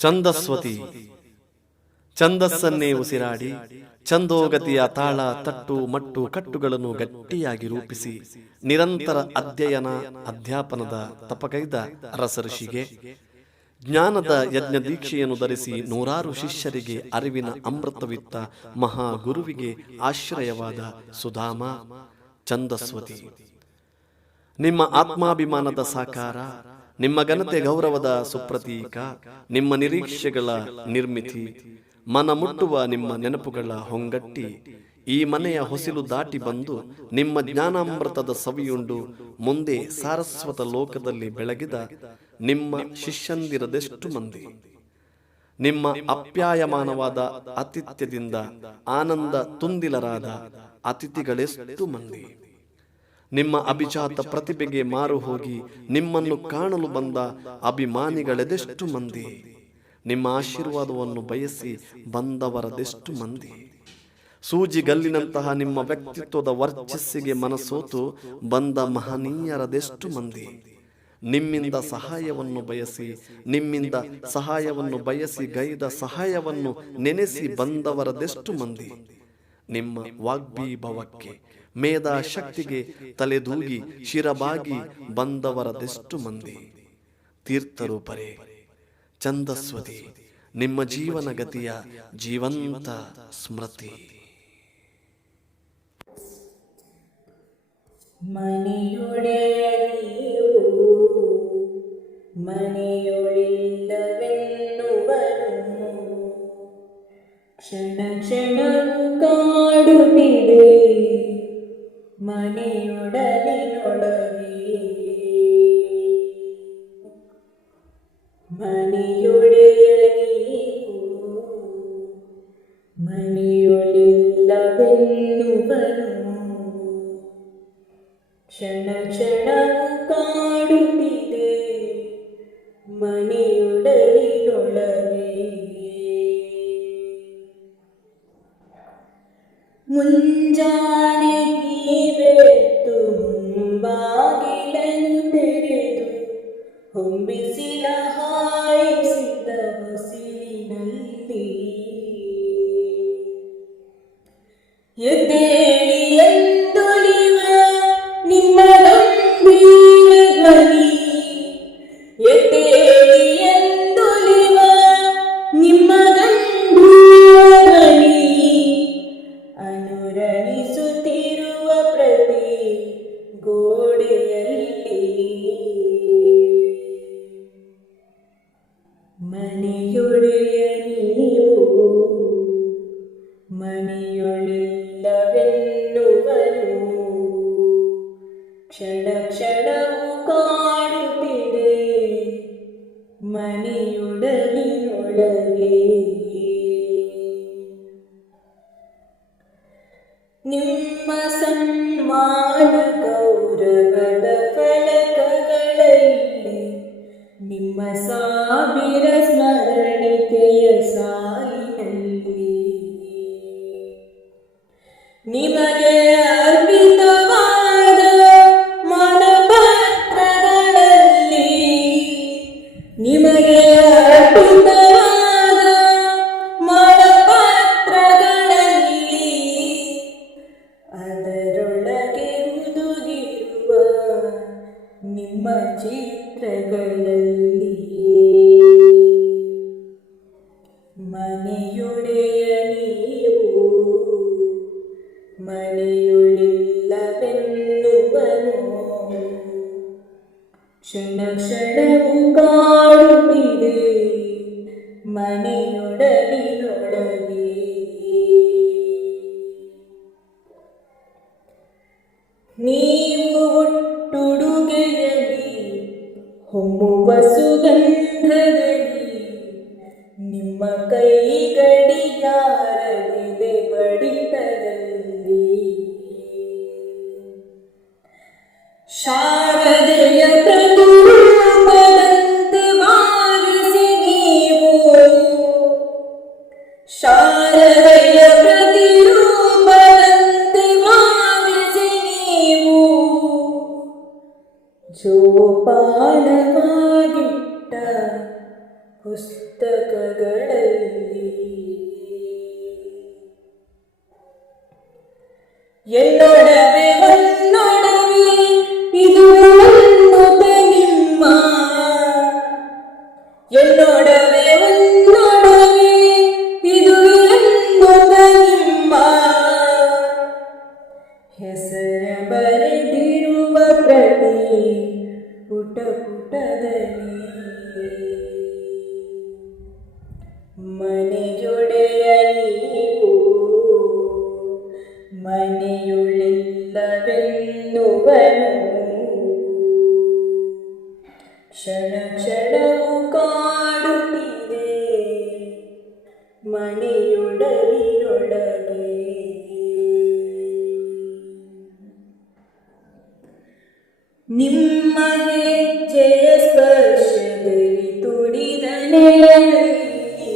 ಛಂದಸ್ವತಿ ಛಂದಸ್ಸನ್ನೇ ಉಸಿರಾಡಿ ಛಂದೋಗತಿಯ ತಾಳ ತಟ್ಟು ಮಟ್ಟು ಕಟ್ಟುಗಳನ್ನು ಗಟ್ಟಿಯಾಗಿ ರೂಪಿಸಿ ನಿರಂತರ ಅಧ್ಯಯನ ಅಧ್ಯಾಪನದ ತಪಕೈದ ರಸಋಷಿಗೆ ಜ್ಞಾನದ ಯಜ್ಞ ದೀಕ್ಷೆಯನ್ನು ಧರಿಸಿ ನೂರಾರು ಶಿಷ್ಯರಿಗೆ ಅರಿವಿನ ಅಮೃತವಿತ್ತ ಮಹಾಗುರುವಿಗೆ ಆಶ್ರಯವಾದ ಸುಧಾಮ ಛಂದಸ್ವತಿ. ನಿಮ್ಮ ಆತ್ಮಾಭಿಮಾನದ ಸಾಕಾರ, ನಿಮ್ಮ ಘನತೆ ಗೌರವದ ಸುಪ್ರತೀಕ, ನಿಮ್ಮ ನಿರೀಕ್ಷೆಗಳ ನಿರ್ಮಿತಿ, ಮನ ಮುಟ್ಟುವ ನಿಮ್ಮ ನೆನಪುಗಳ ಹೊಂಗಟ್ಟಿ ಈ ಮನೆಯ ಹೊಸಿಲು ದಾಟಿ ಬಂದು ನಿಮ್ಮ ಜ್ಞಾನಾಮೃತದ ಸವಿಯುಂಡು ಮುಂದೆ ಸಾರಸ್ವತ ಲೋಕದಲ್ಲಿ ಬೆಳಗಿದ ನಿಮ್ಮ ಶಿಷ್ಯಂದಿರದೆಷ್ಟು ಮಂದಿ. ನಿಮ್ಮ ಅಪ್ಯಾಯಮಾನವಾದ ಆತಿಥ್ಯದಿಂದ ಆನಂದ ತುಂದಿಲರಾದ ಅತಿಥಿಗಳೆಷ್ಟು ಮಂದಿ. ನಿಮ್ಮ ಅಭಿಜಾತ ಪ್ರತಿಭೆಗೆ ಮಾರು ಹೋಗಿ ನಿಮ್ಮನ್ನು ಕಾಣಲು ಬಂದ ಅಭಿಮಾನಿಗಳೆದೆಷ್ಟು ಮಂದಿ. ನಿಮ್ಮ ಆಶೀರ್ವಾದವನ್ನು ಬಯಸಿ ಬಂದವರದೆಷ್ಟು ಮಂದಿ. ಸೂಜಿಗಲ್ಲಿನಂತಹ ನಿಮ್ಮ ವ್ಯಕ್ತಿತ್ವದ ವರ್ಚಸ್ಸಿಗೆ ಮನಸೋತು ಬಂದ ಮಹನೀಯರದೆಷ್ಟು ಮಂದಿ. ನಿಮ್ಮಿಂದ ಸಹಾಯವನ್ನು ಬಯಸಿ ಗೈದ ಸಹಾಯವನ್ನು ನೆನೆಸಿ ಬಂದವರದೆಷ್ಟು ಮಂದಿ. ನಿಮ್ಮ ವಾಗ್ಭೀಭವಕ್ಕೆ ಮೇಧಾ ಶಕ್ತಿಗೆ ತಲೆದೂಗಿ ಶಿರಬಾಗಿ ಬಂದವರದೆಷ್ಟು ಮಂದಿ. ತೀರ್ಥರೂಪರೇ ಛಂದಸ್ವತಿ, ನಿಮ್ಮ ಜೀವನ ಗತಿಯ ಜೀವಂತ ಸ್ಮೃತಿ. ಮನೆಯೊಡೆಯ ನೀವು ಮನೆಯೊಳಿಲ್ಲವೆನ್ನುವನು ಕ್ಷಣ ಕ್ಷಣವು ಕಾಡುತ್ತಿದೆ ಮನೆಯೊಡಲಿನೊಳಗೆ. ಮನೆಯೊಡೆಯ ನೀವು ಮನೆಯೊಳಿಲ್ಲವೆನ್ನುವನು ಕ್ಷಣ ಕ್ಷಣವು ಕಾಡುತ್ತಿದೆ ಮನೆಯೊಡಲಿನೊಳಗೆ. ಮುಂಜಾನೆ ನೀವೆದ್ದು ಮುಂಬಾಗಿಲನ್ನು ತೆರೆದು ಹೊಂಬಿಸಿಲ ಹಾಯಿಸಿದ ಹೊಸಿಲಿನಲ್ಲಿ ಎದ್ದೇಳಿ ಎಂದೊಲಿವ ನಿಮ್ಮ ಗಂಭೀರ ಧ್ವನಿ. ಎದ್ದೇಳಿ ಎಂದೊಲಿವ ನಿಮ್ಮ ಗಂಭೀರ ಧ್ವನಿ. ಅನುರಣಿಸುತ್ತಿರುವ ಪ್ರತಿ ಗೋಡೆಯಲ್ಲಿ ಮನೆಯೊಡೆಯ ನೀವು ಮನೆಯೊಳಿಲ್ಲವೆನ್ನುವನು ಕ್ಷಣ ಕ್ಷಣವು ಕಾಡುತ್ತಿದೆ ಮನೆಯೊಡಲಿನೊಳಗೆ. ನಿಮ್ಮ ಸನ್ಮಾನ ಗೌರವದ ಫಲಕಗಳಲ್ಲಿ ನಿಮ್ಮ ಸಾವಿರ ಸ್ಮರಣಿಕೆಯ ಸಾಲಿನಲ್ಲಿ ನಿಮಗೆ ಅರ್ಪಿತವಾದ ಮನಪತ್ರಗಳಲ್ಲಿ ನಿಮಗೆ ಅರ್ಪಿತವಾದ ಮನಪತ್ರಗಳಲ್ಲಿ ಅದರೊಳಗೆ ಹುದುಗಿರುವ ನಿಮ್ಮ ಚಿತ್ರಗಳಲ್ಲಿ ಮನೆಯೊಡೆಯ ನೀವು ಮನೆಯೊಳಿಲ್ಲವೆನ್ನುವನು ಕ್ಷಣ ಕ್ಷಣವು ಕಾಡುತ್ತಿದೆ ಮನೆಯೊಡಲಿನೊಳಗೆ. ನೀವು ಹುಟ್ಟುಡುಗೆಯಲ್ಲಿ ಹೊಮ್ಮುವ ಸುಗಂಧದಲ್ಲಿ ನಿಮ್ಮ ಕೈ ಗಡಿಯಾರವಿದೆ ಬಡಿತದಲ್ಲಿ. ಶಾರದೆಯ ಪ್ರತಿರೂಪದಂತೆ ಭಾವಿಸಿ ನೀವು ಶಾರದೆಯ ಪ್ರತಿರೂಪದಂತೆ ಭಾವಿಸಿ ನೀವು ಜೋಪಾನವಾಗಿಟ್ಟ ಪುಸ್ತಕ എന്നോടവേ വന്നോടവേ ഇതുവേ വന്നോത ನಿಮ್ಮ എന്നോടവേ വന്നോടവേ ಇದುವೇ ವನ್ನೋತ ನಿಮ್ಮ ಹೆಸರ ಬರೆದಿರುವ ಪ್ರತಿ ಪುಟ ಪುಟದಲ್ಲಿ ಮನೆಯೊಡೆಯ ನೀವು ಮನೆಯುಳಿಲ್ಲವೆನ್ನುವನು ಕ್ಷಣ ಕ್ಷಣವು ಕಾಡುತ್ತಿದೆ ಮನೆಯೊಡಲಿನೊಳಗೆ ನಿಮ್ಮ ಹೆಜ್ಜೆಯ ಸ್ಪರ್ಶದಲ್ಲಿ ತುಡಿದ ನೆಲದಲ್ಲಿ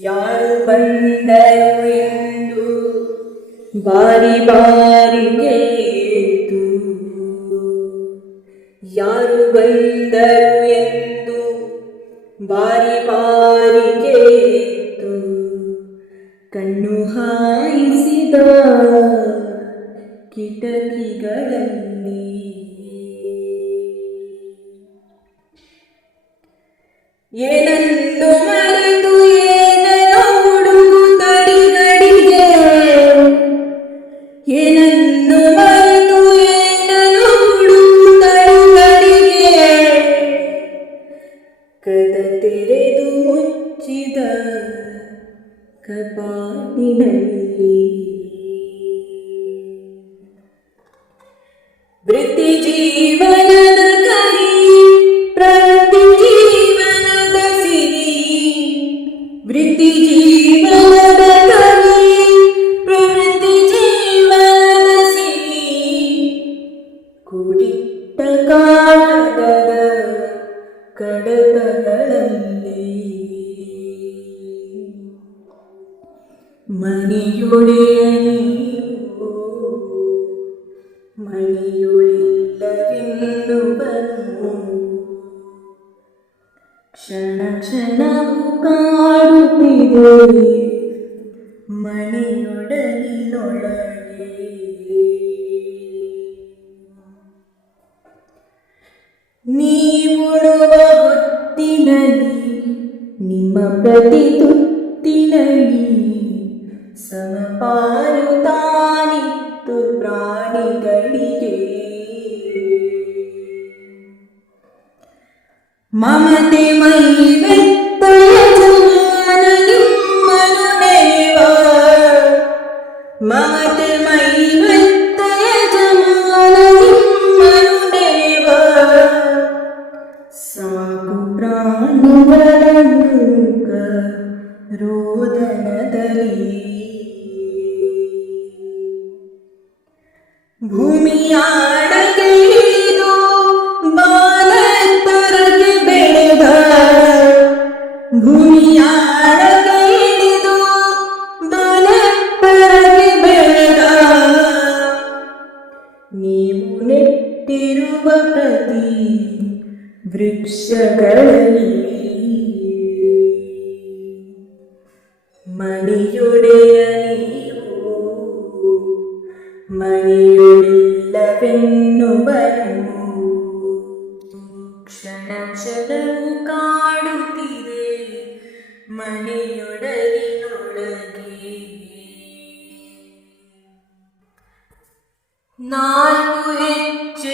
ಯಾರು ಬಂದರು ಎಂದು ಬಾರಿ ಬಾರಿ ಕೇಳಿತು ಯಾರು ಬಂದರು ಎಂದು ಬಾರಿ ಬಾರಿ ಕೇಳಿತು ಕಣ್ಣು ಹಾಯಿಸಿದ ಕಿಟಕಿಗಳಲ್ಲಿ ಏನನ್ನು ಮರೆತು ಏನೋ ಹುಡುಗುತ್ತಡಿಗಳಿಗೆ ಏನನ್ನು ಮರೆತು ಏನೋ ಹುಡುಗುತ್ತಡಿಗಳಿಗೆ ಕದ ತೆರೆದು ಮುಚ್ಚಿದ ಕಪಾಟಿನಲ್ಲಿ ವೃತ್ತಿ ಜೀವನದ ಕರಿ ಪ್ರವೃತ್ತಿ ಜೀವನದ ಸಿರಿ ವೃತ್ತಿ ಜೀವನದ ಕರಿ ಪ್ರವೃತ್ತಿ ಜೀವನದ ಸಿರಿ ಕೂಡಿಟ್ಟ ಕಾಗದದ ಕಡತಗಳಲ್ಲಿ ಮನೆಯೊಡೆಯ ನೀವು ಮನೆಯೊಳಿಲ್ಲವೆನ್ನುವನು ಕ್ಷಣ ಕ್ಷಣವು ಕಾಡುತ್ತಿದೆ ಮನೆಯೊಡಲಿನೊಳಗೆ ನೀವುಳುವ ಹೊತ್ತಿನಲ್ಲಿ ನಿಮ್ಮ ಪ್ರತಿ ತುತ್ತಿನಲ್ಲಿ ಸಮಪಾಲು ತಾನಿತ್ತು ಪ್ರಾಣಿಗಳಿಗೆ ಮಮತೆ ಮೈವೆತ್ತ ಯಜಮಾನ ನಿಮ್ಮನು ನೆನೆವ ಮಮತೆ ಮೈವೆತ್ತ ಯಜಮಾನ ನಿಮ್ಮನು ನೆನೆವ ಸಾಕು ಪ್ರಾಣಿಗಳ ಮೂಕ ರೋದನದಲ್ಲಿ ಭೂಮಿಯಾಡಗೆ ಇಳಿದು ಬಾಲೆತ್ತರಕ್ಕೆ ಬೆಳೆದ ಭೂಮಿಯಾಡಗೆ ಇಳಿದು ಬಾಲೆತ್ತರಕ್ಕೆ ಬೆಳೆದ ನೀವು ನೆಟ್ಟಿರುವ ಪ್ರತಿ ವೃಕ್ಷಗಳಲ್ಲಿ ಮನೆಯೊಡೆಯ ನೀವು ಮನೆಯೊಳಿಲ್ಲವೆನ್ನುವನು ಕ್ಷಣ ಕ್ಷಣವು ಕಾಡುತ್ತಿದೆ ಮನೆಯೊಡಲಿನೊಳಗೆ ನಾಲ್ಕು ಹೆಜ್ಜೆಯನಾದರೂ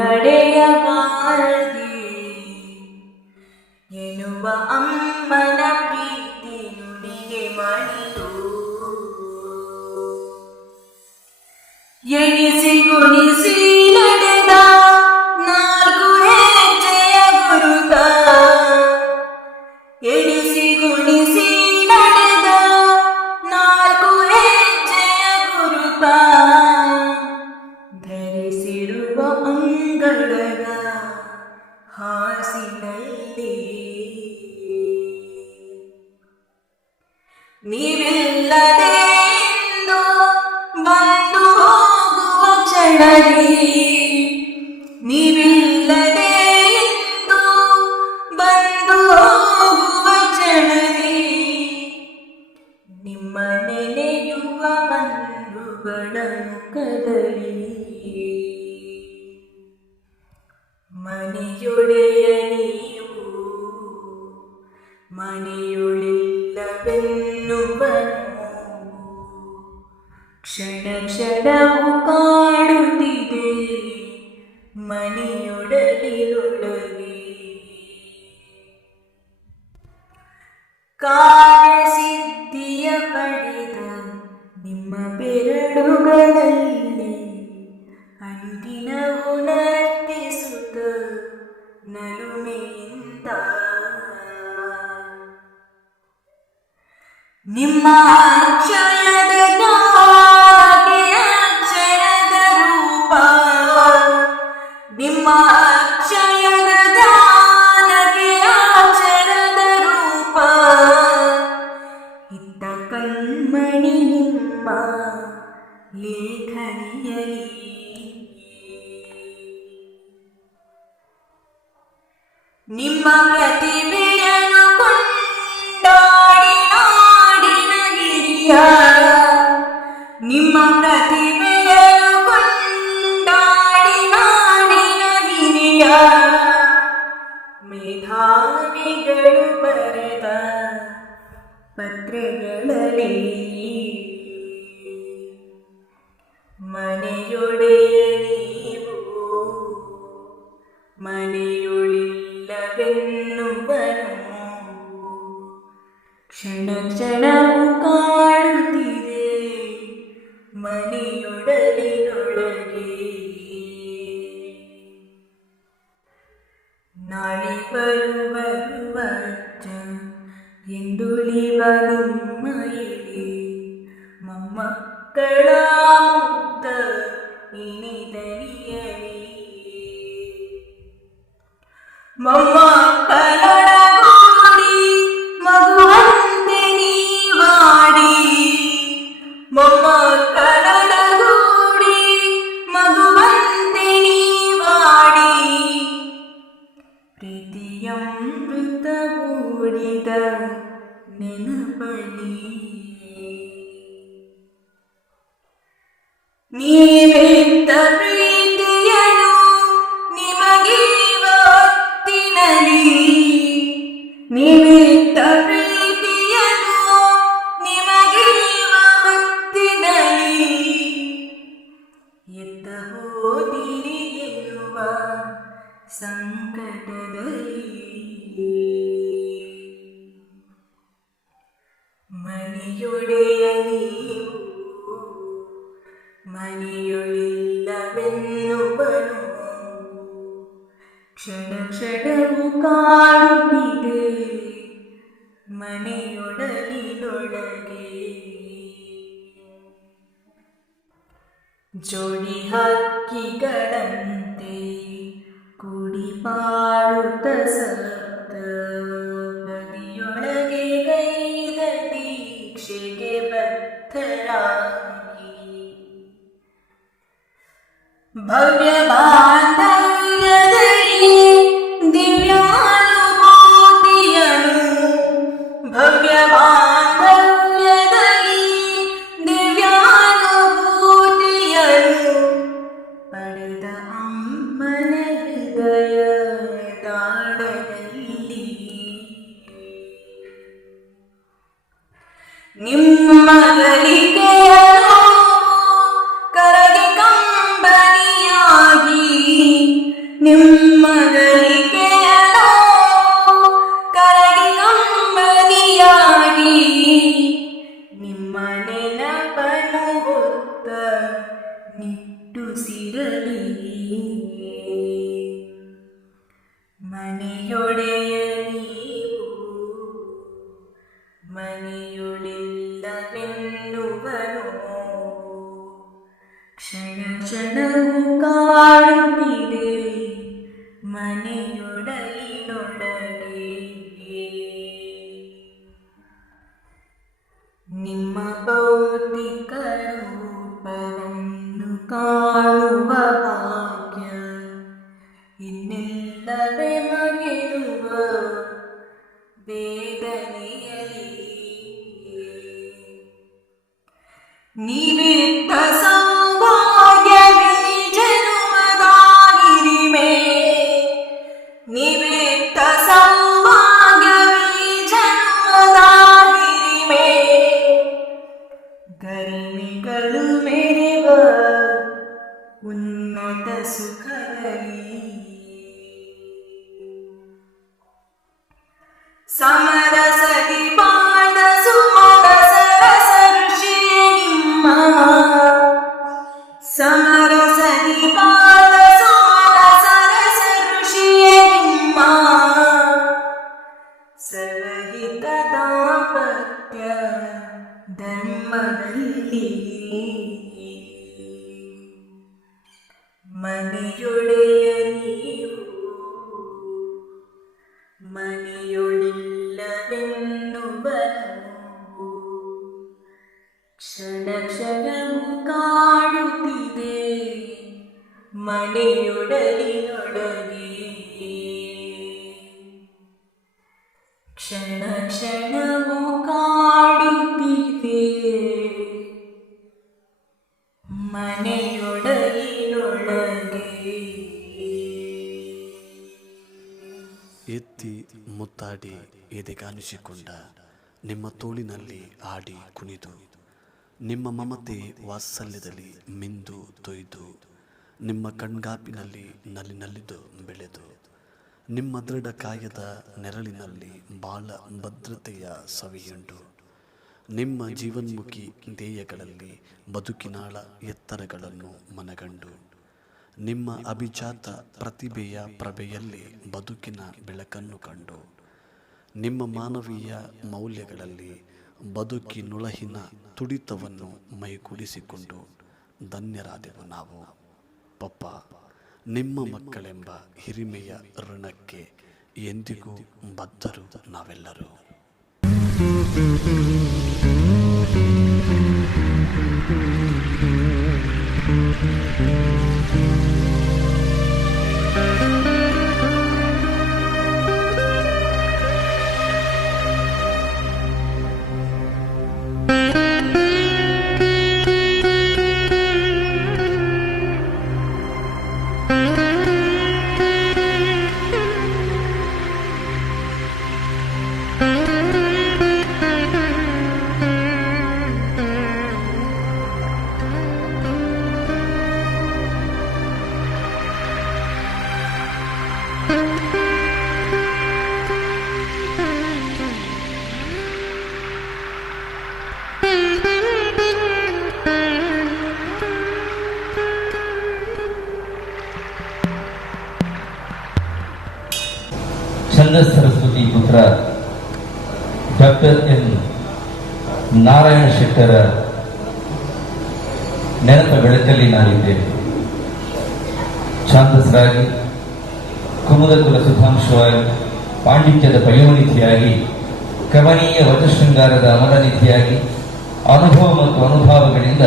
ನಡೆಯಬಾರದೆ ಎನ್ನುವ ಅಮ್ಮನ ಪ್ರೀತಿ ನುಡಿಗೆ ಮಣಿದು ಎಣಿಸಿ ಗುಣಿಸಿ ನಡೆದ ನಾಲ್ಕು ಹೆಜ್ಜೆಯ ಗುರುತ ಎಣಿಸಿ ಗುಣಿಸಿ ನಡೆದ ನಾಲ್ಕು ಹೆಜ್ಜೆಯ ಗುರುತ ಧರಿಸಿರುವ ಅಂಗಳದ ಹಾಸಿನಲ್ಲಿ ನೀವಿಲ್ಲದೆ ಎಂದು ಬಂದು ಹೋಗುವ ಕ್ಷಣದಿ ನೀವಿಲ್ಲದೆ ಎಂದು ಬಂದು ಹೋಗುವ ಕ್ಷಣದಿ ನಿಮ್ಮ ನೆನೆ ಕ್ಷಣ ಕ್ಷಣವು ಕಾಡುತ್ತಿದೆ ಮನೆಯೊಡಲಿನೊಳಗೆ. ಕಾರ್ಯಸಿದ್ಧಿಯ ಪಡೆದ ನಿಮ್ಮ ಬೆರಳುಗಳಲ್ಲಿ ಅನುದಿನವೂ ನರ್ತಿಸುತ್ತ ನಲುಮೆಯಿಂದ ನಿಮ್ಮ ಅಕ್ಷಯದ ಜ್ಞಾನಕ್ಕೆ ಅಕ್ಷರದ ರೂಪ, ನಿಮ್ಮ ಅಕ್ಷಯದ ಜ್ಞಾನಕ್ಕೆ ಅಕ್ಷರದ ರೂಪ, ಇತ್ತ ಕಣ್ಮಣಿ ನಿಮ್ಮ ಲೇಖನಿಯಲಿ. ನಿಮ್ಮ ಪ್ರತಿಭೆಯನ್ನು ಕೊಂಡಾಡಿ ನಾಡಿನ ಗಿರಿಯ, ನಿಮ್ಮ ಪ್ರತಿಭೆಯನ್ನು ಕೊಂಡಾಡಿ ನಾಡಿನ ಗಿರಿಯ, ಮೇಧಾವಿಗಳು ಬರೆದ ಪತ್ರಗಳಲ್ಲಿ ಮನೆಯೊಡೆಯ ನೀವು ಮನೆಯೊಳಿಲ್ಲವೆನ್ನುವನು. ಕ್ಷಣ ಕ್ಷಣವು ಕಾಡುತ್ತಿದೆ ಮನೆಯೊಡಲಿನೊಳಗೆ. ನಾಳೆ ಬರುವಚ್ಚ ಎಂದುಳಿವ ನಿಮ್ಮಯಲ್ಲಿ ಮೊಮ್ಮಕ್ಕಳ ಮುಕ್ತ ಇನಿದನಿಯಲಿ. ಮೊಮ್ಮಕ್ಕಳೊಡಗೂಡಿ ಮಗುವಂತೆ ನೀವಾಡಿ, ಮೊಮ್ಮಕ್ಕಳೊಡಗೂಡಿ ಮಗುವಂತೆ ನೀವಾಡಿ, ಪ್ರೀತಿಯಮೃತ ಮೂಡಿದ ನೆನಪಲಿ. ನೀವೆತ್ತ ಪ್ರೀತಿಯನು ನಿಮಗೀವ ಹೊತ್ತಿನಲಿ, ನೀವೆತ್ತ ಪ್ರೀತಿಯನು ನಿಮಗೀವ ಹೊತ್ತಿನಲಿ, ಎತ್ತ ಹೋದಿರಿ ಎನ್ನುವ ಸಂಕಟದಲ್ಲಿ. ಮನೆಯೊಡೆಯ ನೀವು ಮನೆಯೊಳಿಲ್ಲವೆನ್ನುವನು. ಕ್ಷಣ ಕ್ಷಣವು ಕಾಡುತ್ತಿದೆ ಮನೆಯೊಡಲಿನೊಳಗೆ. ಜೋಡಿ ಹಕ್ಕಿಗಳಂತೆ ಕೂಡಿ ಪಾಡುತ್ತ ಸತ್ತ ಬದಿಯೊಳಗೆ ಗೈದ ದೀಕ್ಷೆಗೆ ಬದ್ಧರಾಗಿ, ಭವ್ಯ ಬಾಂಧವ್ಯದಲ್ಲಿ ದಿವ್ಯಾನುಭೂತಿಯನು, ಭವ್ಯ ಬಾಂಧವ್ಯದಲ್ಲಿ ದಿವ್ಯಾನುಭೂತಿಯನು ಪಡೆದ ಅಮ್ಮನ ಹೃದಯ ತಾಳದಲ್ಲಿ. ನಿಮ್ಮ ಗಳಿಗೆಯನು ಕರಗಿ ಕಂಬನಿಯಾಗಿ, ನಿಮ್ಮ ಗಳಿಗೆಯನು ಕರಗಿ ಕಂಬನಿಯಾಗಿ, ನಿಮ್ಮ ನೆನಪನು ಹೊತ್ತ ನಿಟ್ಟುಸಿರಲಿ. ಮನೆಯೊಡೆಯ ನೀವು ಮನೆಯೊಳಿಲ್ಲವೆನ್ನುವನು. ಕ್ಷಣ ಕ್ಷಣವು ಕಾಡುತ್ತಿದೆ ಮನೆಯೊಡಲಿನೊಳಗೆ. ನಿಮ್ಮ ಭೌತಿಕ ರೂಪವನ್ನು ಕಾಣುವ ಭಾಗ್ಯ ಇನ್ನಿಲ್ಲವೇ ಮಗಿರುವ ವೇದನೆಯಲ್ಲಿ. ನೀವಿತ್ತ ಸೌಭಾಗ್ಯವೇ ಜನುಮದಾಗಿರಿಮೆ, ನೀವಿತ್ತ ಸೌಭಾಗ್ಯವೇ ಜನುಮದಾಗಿರಿಮೆ. ಪ್ರೇಮದಲ್ಲಿ ಮನೆಯೊಡೆಯ ನೀವು ಮನೆಯೊಳಿಲ್ಲವೆನ್ನುವನು ಕ್ಷಣ ಕ್ಷಣವು ಕಾಡುತ್ತಿದೆ ಮನೆಯೊಡಲಿನೊಳಗೆ ಕ್ಷಣ ಕ್ಷಣವು ಕಾಡುತ್ತಿದೆ ಮನೆಯೊಡಲಿನೊಳಗೆ. ಎತ್ತಿ ಮುತ್ತಾಡಿ ಎದೆಗಾನಿಸಿಕೊಂಡ ನಿಮ್ಮ ತೋಳಿನಲ್ಲಿ ಆಡಿ ಕುಣಿದು ನಿಮ್ಮ ಮಮತೆ ವಾತ್ಸಲ್ಯದಲ್ಲಿ ಮಿಂದು ತೊಯ್ದು ನಿಮ್ಮ ಕಣ್ಗಾಪಿನಲ್ಲಿ ನಲಿನಲಿದು ಬೆಳೆದು ನಿಮ್ಮ ದೃಢ ಕಾಯದ ನೆರಳಿನಲ್ಲಿ ಬಾಳ ಭದ್ರತೆಯ ಸವಿಯುಂಡು ನಿಮ್ಮ ಜೀವನ್ಮುಖಿ ಧ್ಯೇಯಗಳಲ್ಲಿ ಬದುಕಿನಾಳ ಎತ್ತರಗಳನ್ನು ಮನಗಂಡು ನಿಮ್ಮ ಅಭಿಜಾತ ಪ್ರತಿಭೆಯ ಪ್ರಭೆಯಲ್ಲಿ ಬದುಕಿನ ಬೆಳಕನ್ನು ಕಂಡು ನಿಮ್ಮ ಮಾನವೀಯ ಮೌಲ್ಯಗಳಲ್ಲಿ ಬದುಕಿನುಳಹಿನ ತುಡಿತವನ್ನು ಮೈಗೂಡಿಸಿಕೊಂಡು ಧನ್ಯರಾದೆವು ನಾವು. ಪಪ್ಪ, ನಿಮ್ಮ ಮಕ್ಕಳೆಂಬ ಹಿರಿಮೆಯ ಋಣಕ್ಕೆ ಎಂದಿಗೂ ಬದ್ಧರು ನಾವೆಲ್ಲರೂ. ಛಂದಸ್ ಸರಸ್ವತಿ ಪುತ್ರ ಡಾಕ್ಟರ್ ಎನ್ ನಾರಾಯಣ ಶೆಟ್ಟರ ನೆನಪ ಬೆಳಕಲ್ಲಿ ನಾನಿದ್ದೇನೆ. ಛಾಂದಸರಾಗಿ, ಕುಮುದ ಕುಲ ಸುಧಾಂಶವಾಗಿ, ಪಾಂಡಿತ್ಯದ ಪಯೋನಿಧಿಯಾಗಿ, ಕಮನೀಯ ವಚಶೃಂಗಾರದ ಅಮರನಿಧಿಯಾಗಿ, ಅನುಭವ ಮತ್ತು ಅನುಭವಗಳಿಂದ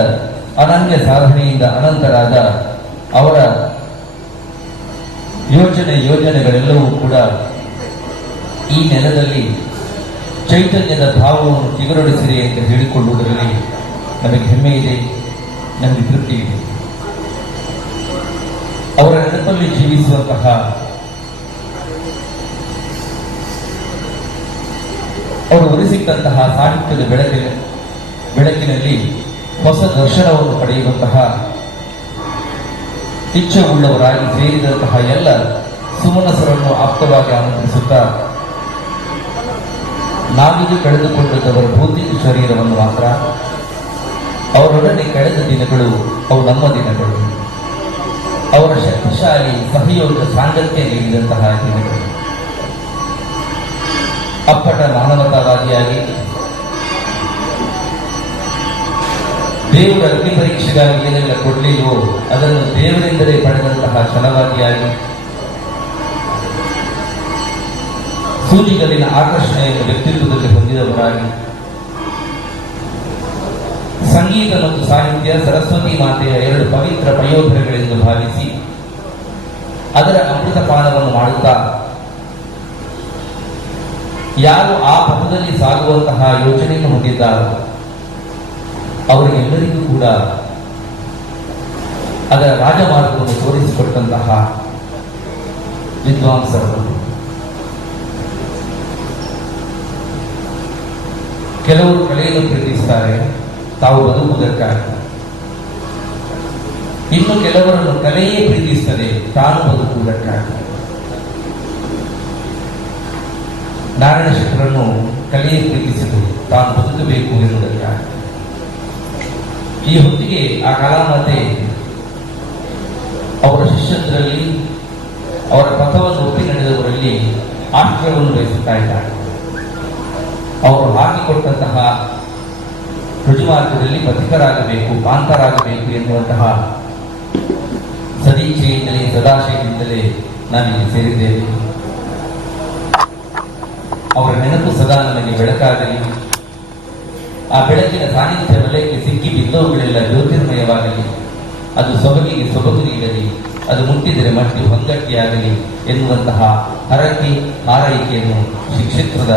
ಅನನ್ಯ ಸಾಧನೆಯಿಂದ ಅನಂತರಾದ ಅವರ ಯೋಜನೆಗಳೆಲ್ಲವೂ ಕೂಡ ಈ ನೆಲದಲ್ಲಿ ಚೈತನ್ಯದ ಭಾವವನ್ನು ಚಿಗುರೊಳಿಸಿದೆ ಅಂತ ಹೇಳಿಕೊಳ್ಳುವುದರಲ್ಲಿ ನಮಗೆ ಹೆಮ್ಮೆ ಇದೆ, ನಮಗೆ ತೃಪ್ತಿ ಇದೆ. ಅವರ ನೆನಪಲ್ಲಿ ಜೀವಿಸುವಂತಹ ಅವರು ಒಲಿಸಿಕ್ಕಂತಹ ಸಾಹಿತ್ಯದ ಬೆಳಕಿನಲ್ಲಿ ಹೊಸ ದರ್ಶನವನ್ನು ಪಡೆಯುವಂತಹ ಇಚ್ಛೆ ಉಳ್ಳವರಾಗಿ ಸೇರಿದಂತಹ ಎಲ್ಲ ಸುಮನಸರನ್ನು ಆಪ್ತವಾಗಿ ಆನಂದಿಸುತ್ತಾ, ನಾವಿದು ಕಳೆದುಕೊಂಡವರ ಭೌತಿಕ ಶರೀರವನ್ನು ಮಾತ್ರ, ಅವರೊಡನೆ ಕಳೆದ ದಿನಗಳು ಅವು ನಮ್ಮ ದಿನಗಳು, ಅವರ ಶಕ್ತಿಶಾಲಿ ಸಹಯೋಗ ಸಾಂಗತ್ಯ ನೀಡಿದಂತಹ ದಿನಗಳು. ಅಪ್ಪಟ ಮಾನವತಾವಾದಿಯಾಗಿ ದೇವರ ಅಗ್ನಿ ಪರೀಕ್ಷೆಗಾಗಿ ಏನೆಲ್ಲ ಕೊಡಲಿಲ್ವೋ ಅದನ್ನು ದೇವರಿಂದಲೇ ಪಡೆದಂತಹ ಛಲವಾದಿಯಾಗಿ, ಸೂಜಿಗಲ್ಲಿನ ಆಕರ್ಷಣೆಯನ್ನು ವ್ಯಕ್ತಿತ್ವದಲ್ಲಿ ಹೊಂದಿದವರಾಗಿ, ಸಂಗೀತ ಮತ್ತು ಸಾಹಿತ್ಯ ಸರಸ್ವತಿ ಮಾತೆಯ ಎರಡು ಪವಿತ್ರ ಪ್ರಯೋಧನೆಗಳೆಂದು ಭಾವಿಸಿ ಅದರ ಅಮೃತಪಾನವನ್ನು ಮಾಡುತ್ತಾ, ಯಾರು ಆ ಪಥದಲ್ಲಿ ಸಾಗುವಂತಹ ಯೋಚನೆಯನ್ನು ಹೊಂದಿದ್ದಾರೋ ಅವರಿಗೆಲ್ಲರಿಗೂ ಕೂಡ ಅದರ ರಾಜಮಾರ್ಗವನ್ನು ತೋರಿಸಿಕೊಟ್ಟಂತಹ ವಿದ್ವಾಂಸರು. ಕೆಲವರು ಕಲೆಯನ್ನು ಪ್ರೀತಿಸುತ್ತಾರೆ ತಾವು ಬದುಕುವುದಕ್ಕಾಗಿ, ಇನ್ನು ಕೆಲವರನ್ನು ಕಲೆಯೇ ಪ್ರೀತಿಸುತ್ತದೆ ತಾನು ಬದುಕುವುದಕ್ಕಾಗಿ. ನಾರಾಯಣ ಶೆಟ್ಟರನ್ನು ಕಲೆಯೇ ಪ್ರೀತಿಸಿತು ತಾನು ಬದುಕಬೇಕು ಎನ್ನುವುದಕ್ಕಾಗಿ. ಈ ಹೊತ್ತಿಗೆ ಆ ಕಲಾಮಾತೆ ಅವರ ಶಿಷ್ಯಂದರಲ್ಲಿ, ಅವರ ಪಥವನ್ನು ಒಪ್ಪಿ ನಡೆದವರಲ್ಲಿ ಆಶ್ರಯವನ್ನು ವಹಿಸುತ್ತಾ ಇದ್ದಾರೆ. ಅವರು ಹಾಕಿಕೊಟ್ಟಂತಹ ರುಜುಮಾರ್ಗದಲ್ಲಿ ಪಥಿಕರಾಗಬೇಕು, ಕಾಂತರಾಗಬೇಕು ಎನ್ನುವಂತಹ ಸದೀಚ್ಛೆಯಿಂದಲೇ ಸದಾಶಯದಿಂದಲೇ ನಾವಿಲ್ಲಿ ಸೇರಿದ್ದೇವೆ. ಅವರ ನೆನಪು ಸದಾ ನಮಗೆ ಬೆಳಕಾಗಲಿ. ಆ ಬೆಳಕಿನ ಸಾನ್ನಿಧ್ಯ ವಲಯಕ್ಕೆ ಸಿಕ್ಕಿ ಬಿದ್ದವುಗಳೆಲ್ಲ ಜ್ಯೋತಿರ್ಮಯವಾಗಲಿ. ಅದು ಸೊಬಗಿಗೆ ಸೊಬಗು ನೀಡಲಿ, ಅದು ಮುಟ್ಟಿದರೆ ಮಟ್ಟಿ ಹೊಂಗಟ್ಟಿಯಾಗಲಿ ಎನ್ನುವಂತಹ ಹರಕೆ ಹಾರೈಕೆಯನ್ನು ಶ್ರೀಕ್ಷೇತ್ರದ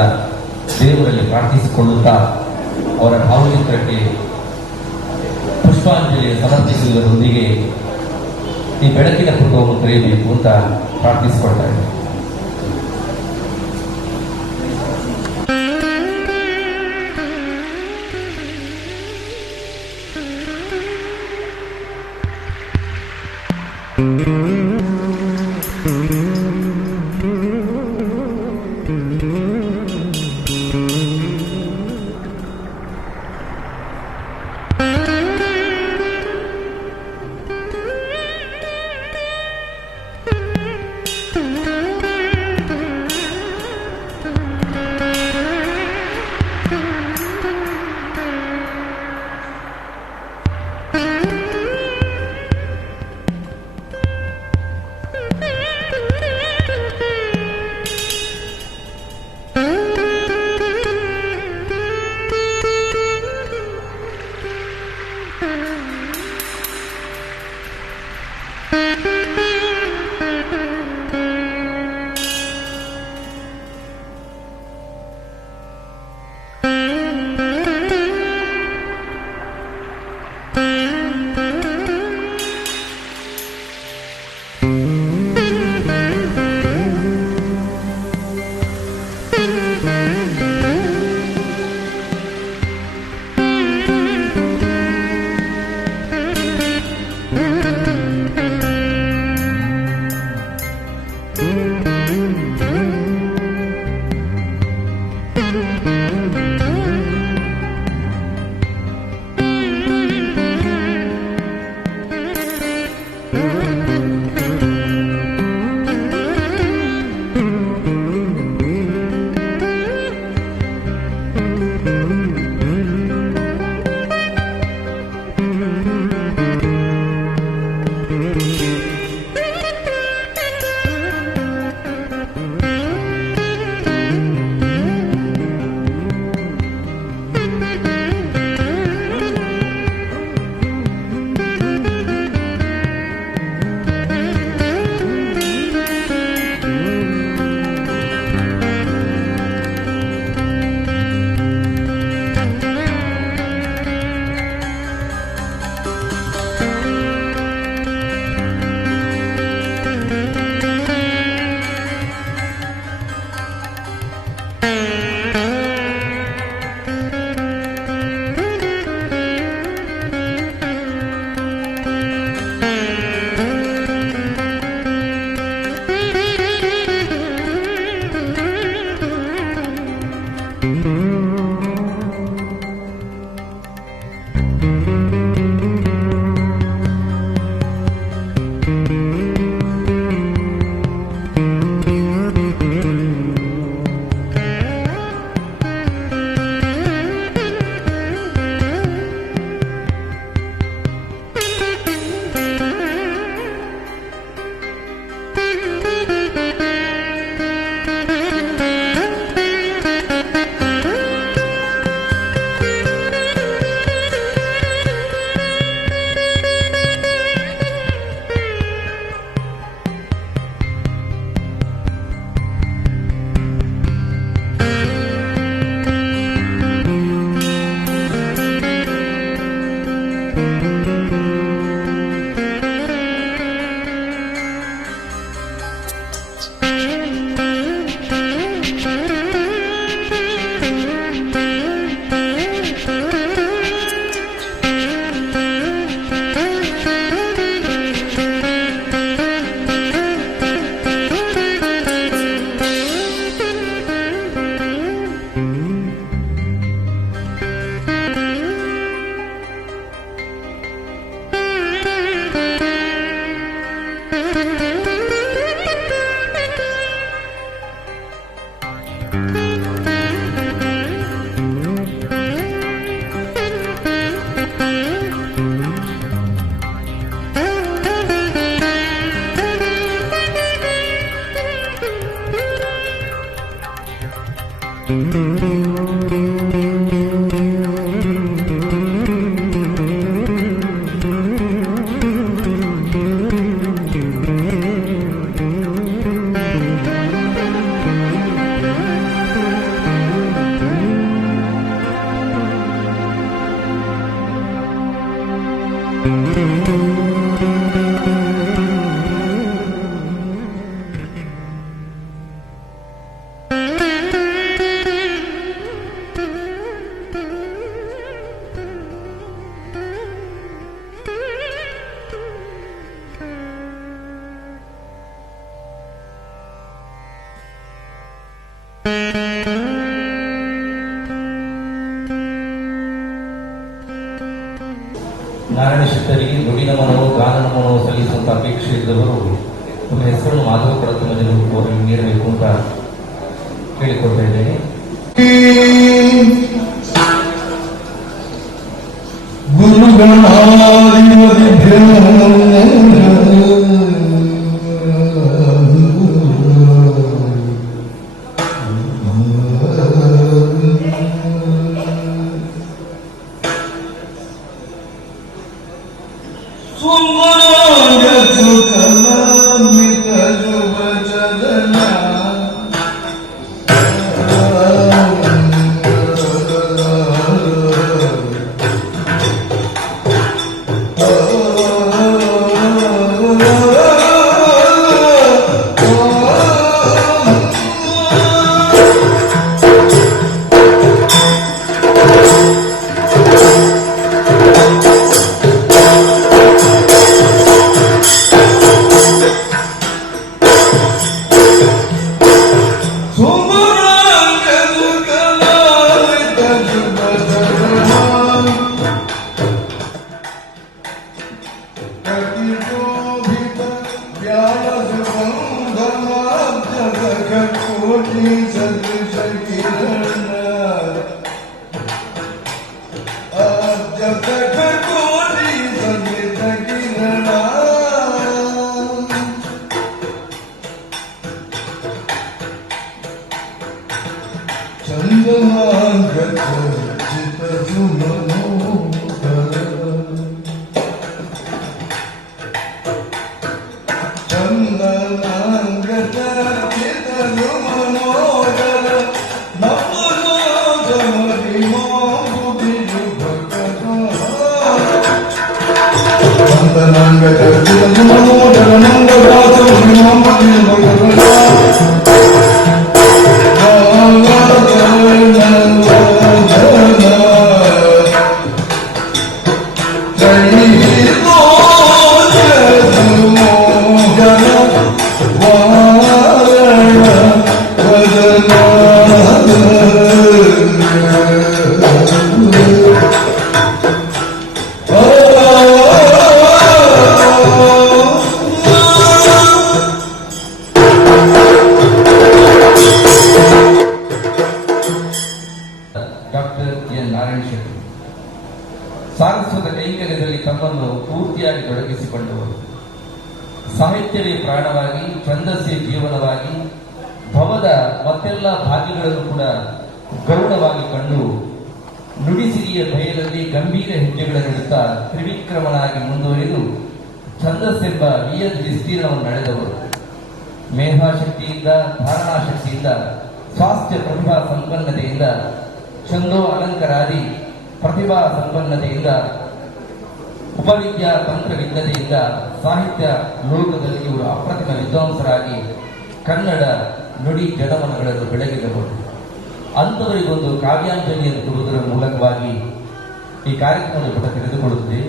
ದೇವರಲ್ಲಿ ಪ್ರಾರ್ಥಿಸಿಕೊಳ್ಳುತ್ತಾ ಅವರ ಭಾವಚಿತ್ರಕ್ಕೆ ಪುಷ್ಪಾಂಜಲಿ ಸಮರ್ಪಿಸುವುದರೊಂದಿಗೆ ಈ ಬೆಳಕಿನ ಪುಟವನ್ನು ಕರೆಯಬೇಕು ಅಂತ ಪ್ರಾರ್ಥಿಸಿಕೊಳ್ತಾ ಇದ್ದಾರೆ. ನಾರಾಯಣ ಶೆಟ್ಟರಿಗೆ ನುಡಿ ನಮನವೋ ಗಾನ ನಮನವೋ ಸಲ್ಲಿಸುವಂತ ಅಪೇಕ್ಷೆ ಇದ್ದವರು ತಮ್ಮ ಹೆಸರನ್ನು ಮಾಧವ ಕೊಡತು ಮನೆಯವರು ಅವರಿಗೆ ನೀಡಬೇಕು ಅಂತ ಕೇಳಿಕೊಳ್ತಾ ಇದ್ದೇನೆ. ಸಾರಸ್ವತ ಕೈಂಕರ್ಯದಲ್ಲಿ ತಮ್ಮನ್ನು ಪೂರ್ತಿಯಾಗಿ ತೊಡಗಿಸಿಕೊಂಡವರು. ಸಾಹಿತ್ಯವೇ ಪ್ರಾಣವಾಗಿ, ಛಂದಸ್ಸೇ ಜೀವನವಾಗಿ, ಭವದ ಮತ್ತೆಲ್ಲ ಭಾಗ್ಯಗಳನ್ನು ಕೂಡ ಗೌರವವಾಗಿ ಕಂಡು ನುಡಿಸಿರಿಯ ಭಯದಲ್ಲಿ ಗಂಭೀರ ಹೆಜ್ಜೆಗಳನ್ನಿಡುತ್ತಾ ತ್ರಿವಿಕ್ರಮನಾಗಿ ಮುಂದುವರಿದು ಛಂದಸ್ಸೆಂಬ ವಿಯದ್ ವಿಸ್ತೀರ್ಣವನ್ನು ನಡೆದವರು. ಮೇಧಾಶಕ್ತಿಯಿಂದ, ಧಾರಣಾಶಕ್ತಿಯಿಂದ, ಸ್ವಾಸ್ಥ್ಯ ಪ್ರತಿಭಾ ಸಂಪನ್ನತೆಯಿಂದ, ಛಂದೋ ಅಲಂಕರಾದಿ ಪ್ರತಿಭಾ ಸಂಪನ್ನತೆಯಿಂದ, ಉಪವಿದ್ಯಾ ತಂತ್ರ ವಿಜ್ಞತೆಯಿಂದ ಸಾಹಿತ್ಯ ಲೋಕದಲ್ಲಿ ಇವರು ಅಪ್ರತಿಮ ವಿದ್ವಾಂಸರಾಗಿ ಕನ್ನಡ ನುಡಿ ಜನಮನಗಳನ್ನು ಬೆಳಗಿದವರು. ಅಂಥವರಿಗೊಂದು ಕಾವ್ಯಾಂಜಲಿಯನ್ನು ಕೊಡುವುದರ ಮೂಲಕವಾಗಿ ಈ ಕಾರ್ಯಕ್ರಮದ ಪುಟ ತೆಗೆದುಕೊಳ್ಳುತ್ತದೆ.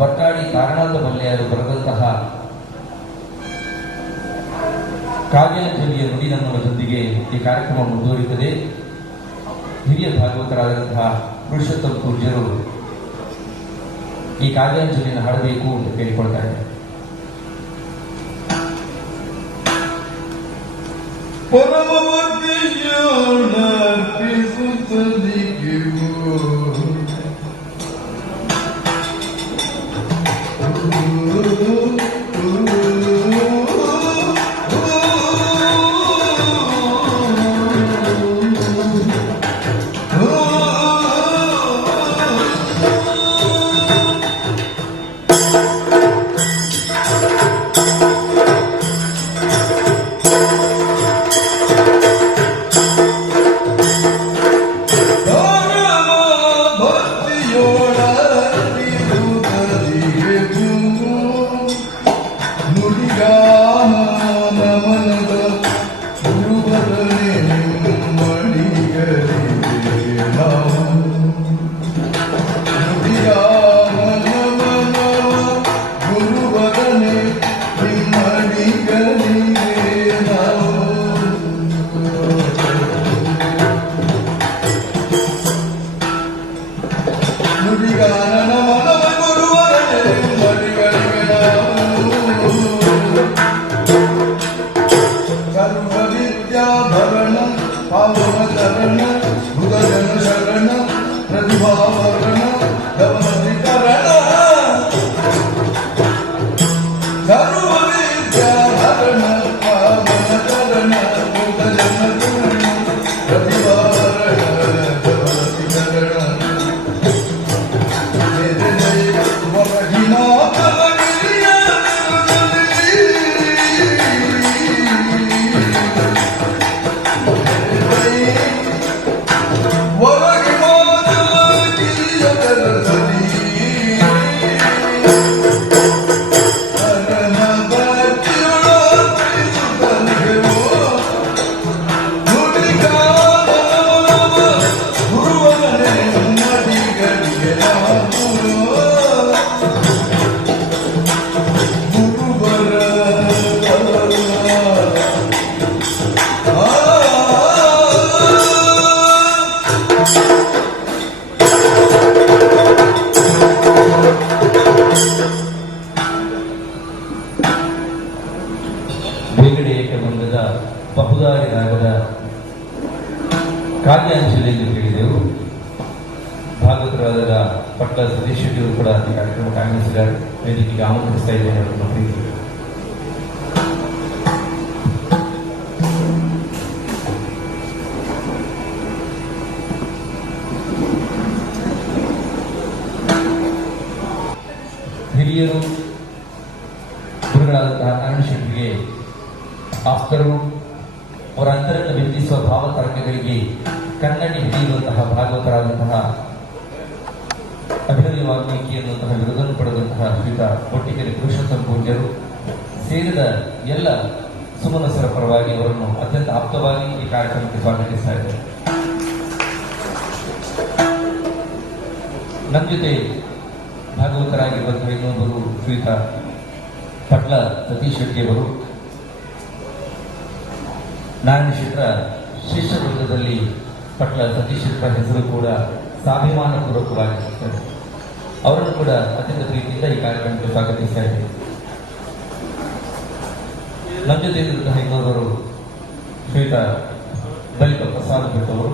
ವಟ್ಟಾಡಿ ತಾರಣಾಥ ಮಲ್ಲೆಯರು ಬರೆದಂತಹ ಕಾವ್ಯಾಂಜಲಿಯ ನುಡಿ ನಮನದೊಂದಿಗೆ ಈ ಕಾರ್ಯಕ್ರಮ ಮುಂದುವರಿಯುತ್ತದೆ. ಹಿರಿಯ ಭಾಗವತರಾದಂತಹ ಪುರುಷೋತ್ತಮ ಪೂಜ್ಯರು ಈ ಕಾವ್ಯಾಂಜಲಿಯನ್ನು ಹಾಡಬೇಕು ಎಂದು ಕೇಳಿಕೊಳ್ತಾರೆ. ಭಾಗವತರಾದ ಪಟ್ಟ ಸತೀಶ್ ಶೆಟ್ಟಿ ಅವರು ಕೂಡ ಈ ಕಾರ್ಯಕ್ರಮಕ್ಕೆ ಆಗಮಿಸಿದ್ದಾರೆ. ವೇದಿಕೆಗೆ ಆಮಂತ್ರಿಸ್ತಾ ಇದ್ದೇನೆ ಅವರನ್ನು ಪ್ರೀತಿ. ಹಿರಿಯರು ಗುರುಗಳಾದಂತಹ ನಾರಾಯಣ ಶೆಟ್ಟಿಗೆ ಆಪ್ತರು, ಅವರ ಅಂತರಂಗ ಬಿಂಬಿಸುವ ಭಾವತರಂಗಗಳಿಗೆ ಕನ್ನಡಿ ಹಿಡಿಯುವಂತಹ ಭಾಗವತರಾದಂತಹ ಅಭಿನಯ ವಾಲ್ಮೀಕಿ ಎನ್ನುವಂತಹ ಬಿರುದನ್ನು ಪಡೆದಂತಹ ಶ್ರೀತ ಒಟ್ಟಿಗೆರೆ ಪುರುಷೋತ್ತಮ ಪೂಜ್ಯರು ಸೇರಿದ ಎಲ್ಲ ಸುಮನಸರ ಪರವಾಗಿ ಅವರನ್ನು ಅತ್ಯಂತ ಆಪ್ತವಾಗಿ ಈ ಕಾರ್ಯಕ್ರಮಕ್ಕೆ ಸ್ವಾಗತಿಸ್ತಾ ಇದ್ದಾರೆ. ನಮ್ಮ ಜೊತೆ ಭಾಗವತರಾಗಿರುವಂತಹ ಇನ್ನೊಬ್ಬರು ಶ್ರೀತ ಪಟ್ಲ ಸತೀಶ್ ಶೆಟ್ಟಿ ಅವರು ನಾರಾಯಣ ಶೆಟ್ಟರ ಶಿಷ್ಯ ವೃಂದದಲ್ಲಿ ಪಟ್ಲ ಸತೀಶ್ ಶೆಟ್ಟರ ಹೆಸರು ಕೂಡ ಸ್ವಾಭಿಮಾನ ಪೂರ್ವಕವಾಗಿರುತ್ತದೆ. ಅವರನ್ನು ಕೂಡ ಅತ್ಯಂತ ಪ್ರೀತಿಯಿಂದ ಈ ಕಾರ್ಯಕ್ರಮಕ್ಕೆ ಸ್ವಾಗತಿಸ್ತಾ ಇದ್ದೇವೆ. ನಮ್ಮ ಜೊತೆ ಇದ್ದಂತಹ ಇನ್ನೊಬ್ಬರು ಶ್ರೀತ ದಲಿತ ಪ್ರಸಾದ ಭಟ್ ಅವರು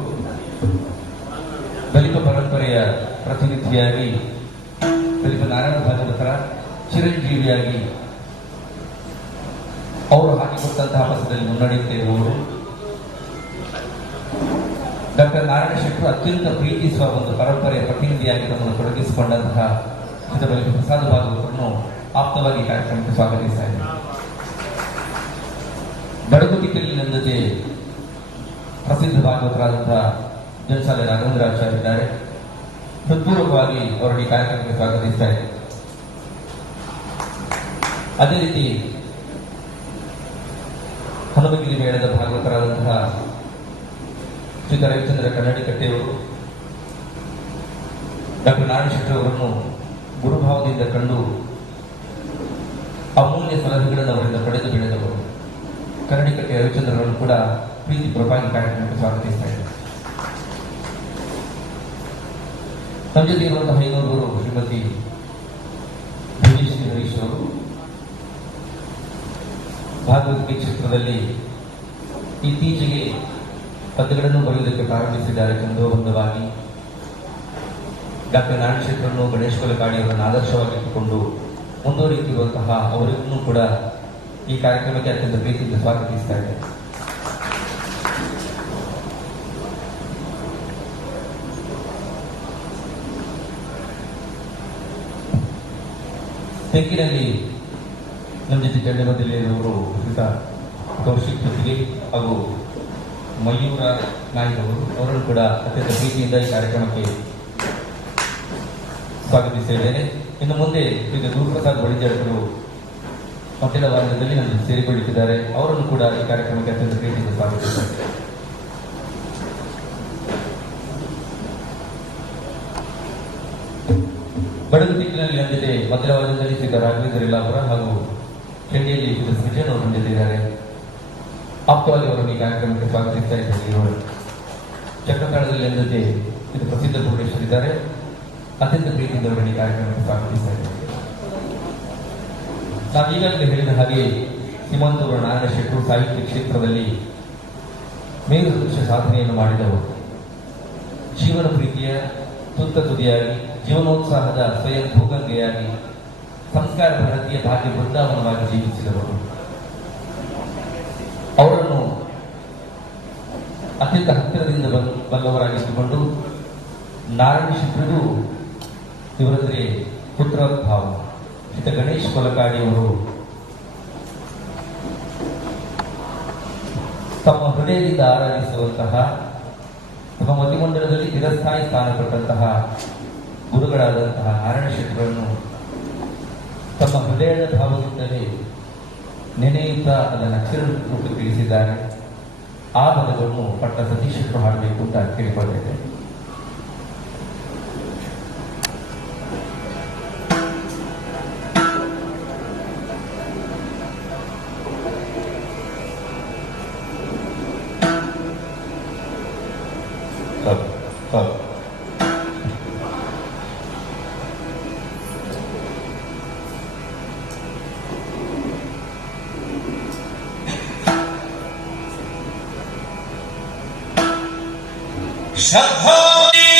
ದಲಿತ ಪರಂಪರೆಯ ಪ್ರತಿನಿಧಿಯಾಗಿ ದಲಿತ ನಾರಾಯಣ ಭಾಗವತರ ಚಿರಂಜೀವಿಯಾಗಿ ಅವರು ಹಾಕಿಕೊಟ್ಟಂತಹ ಪಥದಲ್ಲಿ ಮುನ್ನಡೆಯುತ್ತಾ ಇರುವವರು ಡಾಕ್ಟರ್ ನಾರಾಯಣ ಶೆಟ್ಟರು ಅತ್ಯಂತ ಪ್ರೀತಿಸುವ ಒಂದು ಪರಂಪರೆಯ ಪ್ರತಿನಿಧಿಯಾಗಿ ತಮ್ಮನ್ನು ತೊಡಗಿಸಿಕೊಂಡಂತಹ ದಲಿತ ಪ್ರಸಾದ ಭಾಗವತರನ್ನು ಆಪ್ತವಾಗಿ ಕಾರ್ಯಕ್ರಮಕ್ಕೆ ಸ್ವಾಗತಿಸ್ತಾ ಇದ್ದಾರೆ. ಬಡಗುತಿಕಲ್ಲಿನಂದತೆ ಪ್ರಸಿದ್ಧ ಭಾಗವತರಾದಂತಹ ಜನಸಾಲೆ ರಾಘವೇಂದ್ರಾಚಾರ್ಯ ಇದ್ದಾರೆ. ಹೃತ್ಪೂರ್ವಕವಾಗಿ ಅವರನ್ನು ಈ ಕಾರ್ಯಕ್ರಮಕ್ಕೆ ಸ್ವಾಗತಿಸ್ತಾ ಇದ್ದಾರೆ. ಅದೇ ರೀತಿ ಹನುಮಗಿರಿ ಮೇಳದ ಭಾಗವತರಾದಂತಹ ಶ್ರೀತ ರವಿಚಂದ್ರ ಕನ್ನಡಿಕಟ್ಟೆಯವರು ಡಾಕ್ಟರ್ ನಾರಾಯಣ ಶೆಟ್ಟಿ ಅವರನ್ನು ಗುರುಭಾವದಿಂದ ಕಂಡು ಅಮೂಲ್ಯ ಸಲಹೆಗಳನ್ನು ಅವರಿಂದ ಪಡೆದು ಬೆಳೆದವರು. ಕನ್ನಡಿಕಟ್ಟೆ ರವಿಚಂದ್ರರನ್ನು ಕೂಡ ಪ್ರೀತಿಪೂರ್ವಕವಾಗಿ ಕಾರ್ಯಕ್ರಮಕ್ಕೆ ಸ್ವಾಗತಿಸ್ತಾ ಇದ್ದಾರೆ. ನಮ್ಮ ಜೊತೆ ಇರುವಂತಹ ಇನ್ನೊಬ್ಬರು ಶ್ರೀಮತಿ ಭುಜಶ್ರೀ ಹರೀಶ್ ಅವರು ಭಾಗವತಿಕೆ ಕ್ಷೇತ್ರದಲ್ಲಿ ಇತ್ತೀಚೆಗೆ ಪದ್ಯಗಳನ್ನು ಬರೆಯುವುದಕ್ಕೆ ಪ್ರಾರಂಭಿಸಿದ್ದಾರೆ. ಚಂದೋಬಂಧವಾಗಿ ಡಾಕ್ಟರ್ ನಾರಾಯಣ ಶೆಟ್ಟರನ್ನು ಗಣೇಶ್ ಕೊಲಕಾಡಿಯವರನ್ನು ಆದರ್ಶವಾಗಿ ಇಟ್ಟುಕೊಂಡು ಮುಂದುವರಿಯುತ್ತಿರುವಂತಹ ಅವರಿಗೂ ಕೂಡ ಈ ಕಾರ್ಯಕ್ರಮಕ್ಕೆ ಅತ್ಯಂತ ಪ್ರೀತಿಯಿಂದ ಸ್ವಾಗತಿಸ್ತಾ ಇದ್ದಾರೆ. ತೆಂಕಿನಲ್ಲಿ ನಮ್ಮ ಜೊತೆ ಚಂಡಮಂದಿಲಿರುವವರು ಶ್ರೀತ ಕೌಶಿಕ್ ಜೊತೆಗೆ ಹಾಗೂ ಮಯೂರ ನಾಯ್ಕ ಅವರನ್ನು ಕೂಡ ಅತ್ಯಂತ ಪ್ರೀತಿಯಿಂದ ಈ ಕಾರ್ಯಕ್ರಮಕ್ಕೆ ಸ್ವಾಗತಿಸಿದ್ದೇನೆ. ಇನ್ನು ಮುಂದೆ ಶ್ರೀ ಗುರುಪ್ರಸಾದ್ ಬಳಿಜಾರರು ಮಧ್ಯದ ವಾರದಲ್ಲಿ ನಮ್ಮ ಸೇರಿಕೊಳ್ಳುತ್ತಿದ್ದಾರೆ. ಅವರನ್ನು ಕೂಡ ಈ ಕಾರ್ಯಕ್ರಮಕ್ಕೆ ಅತ್ಯಂತ ಪ್ರೀತಿಯಿಂದ ಸ್ವಾಗತಿಸಿದ್ದಾರೆ. ಬಡಗು ತಿಂಗಳಲ್ಲಿ ನಮ್ಮ ಜೊತೆ ಮಧ್ಯವಾರದಲ್ಲಿ ಶ್ರೀ ರಾಘವೇಂದ್ರ ಇಲ್ಲಾಪುರ ಹಾಗೂ ಚೆಂಡಿಯಲ್ಲಿ ಶ್ರೀ ಸೃಜನ್ ಅವರು ನಮ್ಮ ಜೊತೆ ಇದ್ದಾರೆ. ಆಪ್ತವಾಗಿ ಅವರನ್ನು ಈ ಕಾರ್ಯಕ್ರಮಕ್ಕೆ ಸ್ವಾಗತಿಸ್ತಾ ಇದ್ದಾರೆ. ಚಕ್ರತಾಳದಲ್ಲಿ ನಮ್ಮ ಜೊತೆ ಇದು ಪ್ರಸಿದ್ಧ ಪೂರ್ಣೇಶ್ವರಿದ್ದಾರೆ. ಅತ್ಯಂತ ಪ್ರೀತಿಯಿಂದ ಅವರನ್ನು ಈ ಕಾರ್ಯಕ್ರಮಕ್ಕೆ ಸ್ವಾಗತಿಸ್ತಾ ಇದ್ದಾರೆ. ನಾವು ಈಗಾಗಲೇ ಹೇಳಿದ ಹಾಗೆ ಶ್ರೀಮಂತ ನಾರಾಯಣ ಶೆಟ್ಟರು ಸಾಹಿತ್ಯ ಕ್ಷೇತ್ರದಲ್ಲಿ ಮೇರುದೃಶ್ಯ ಸಾಧನೆಯನ್ನು ಮಾಡಿದವರು. ಜೀವನ ಪ್ರೀತಿಯ ತುತ್ತ ತುದಿಯಾಗಿ, ಜೀವನೋತ್ಸಾಹದ ಸ್ವಯಂ ಭೂಗಂಗೆಯಾಗಿ, ಸಂಸ್ಕಾರ ಭಾರತೀಯ ಭಾಗ್ಯ ಬೃಂದಾವನವಾಗಿ ಜೀವಿಸಿದವರು. ಅವರನ್ನು ಅತ್ಯಂತ ಹತ್ತಿರದಿಂದ ಬಲ್ಲವರಾಗಿಟ್ಟುಕೊಂಡು ನಾರಾಯಣ ಶೆಟ್ಟರಿಗೂ ಇವರಂದ್ರೆ ಪುತ್ರ ಭಾವ ಶ್ರೀತ ಗಣೇಶ್ ಕೊಲಕಾಡಿಯವರು ತಮ್ಮ ಹೃದಯದಿಂದ ಆರಾಧಿಸುವಂತಹ, ತಮ್ಮ ಮತಿಮಂಡಲದಲ್ಲಿ ಚಿರಸ್ಥಾಯಿ ಸ್ಥಾನ ಕೊಟ್ಟಂತಹ ಗುರುಗಳಾದಂತಹ ನಾರಾಯಣ ಶೆಟ್ಟರನ್ನು ತಮ್ಮ ಹೃದಯದ ಭಾವದಿಂದಲೇ ನೆನೆಯುತ್ತಾ ಅದನ್ನು ಅಕ್ಷರ ರೂಪಕ್ಕೆ ತಿಳಿಸಿದ್ದಾರೆ. ಆ ಪದಗಳನ್ನು ಪಟ್ಟ ಸತೀಶ್ ಶೆಟ್ಟರು ಹಾಡಬೇಕು ಅಂತ ಕೇಳಿಕೊಂಡಿದ್ದೇನೆ. ಶಬ್ದಾನಿ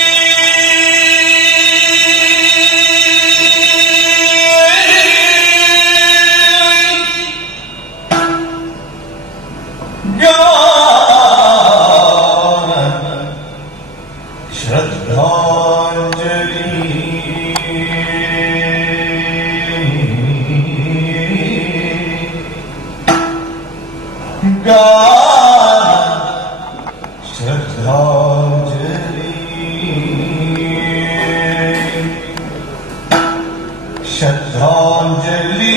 श्रद्धांजलि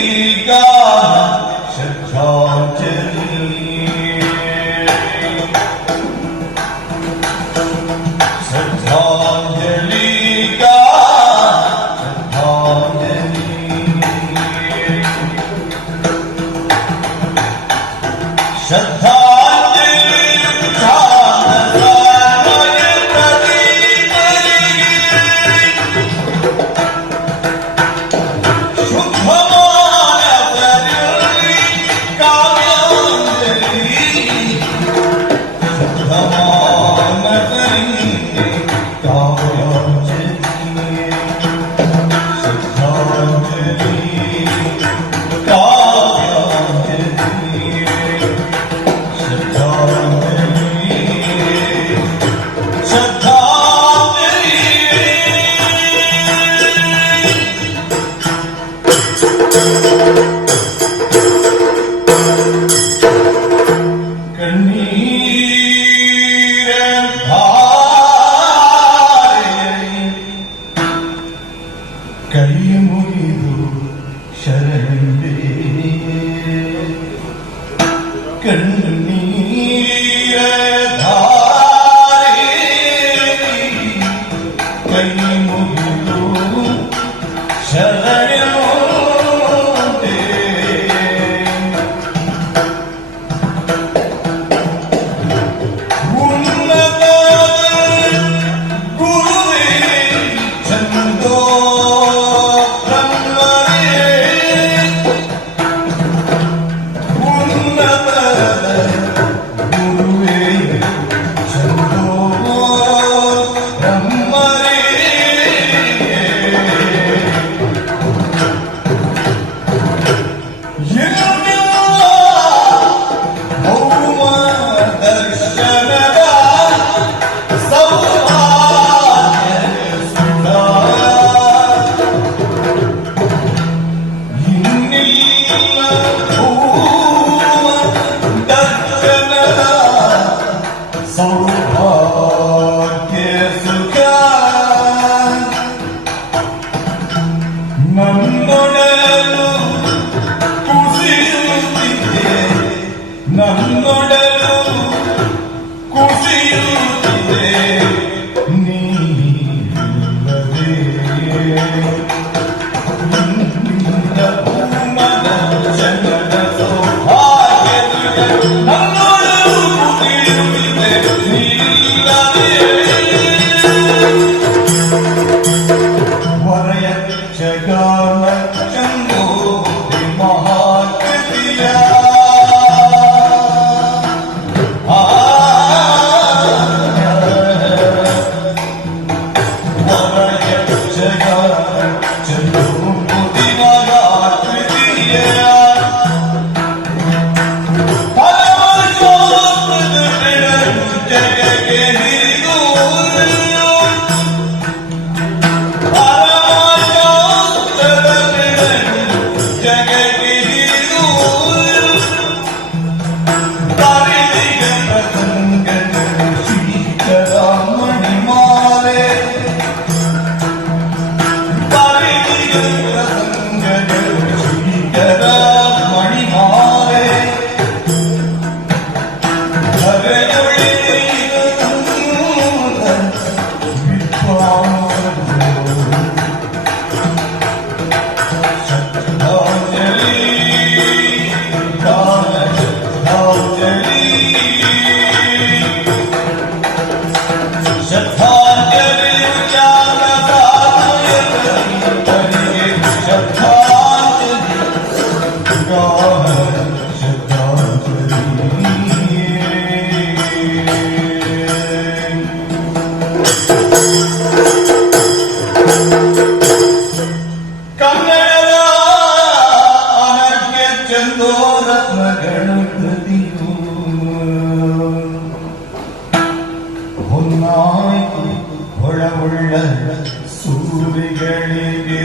ಸೂರಿಗಳಿಗೆ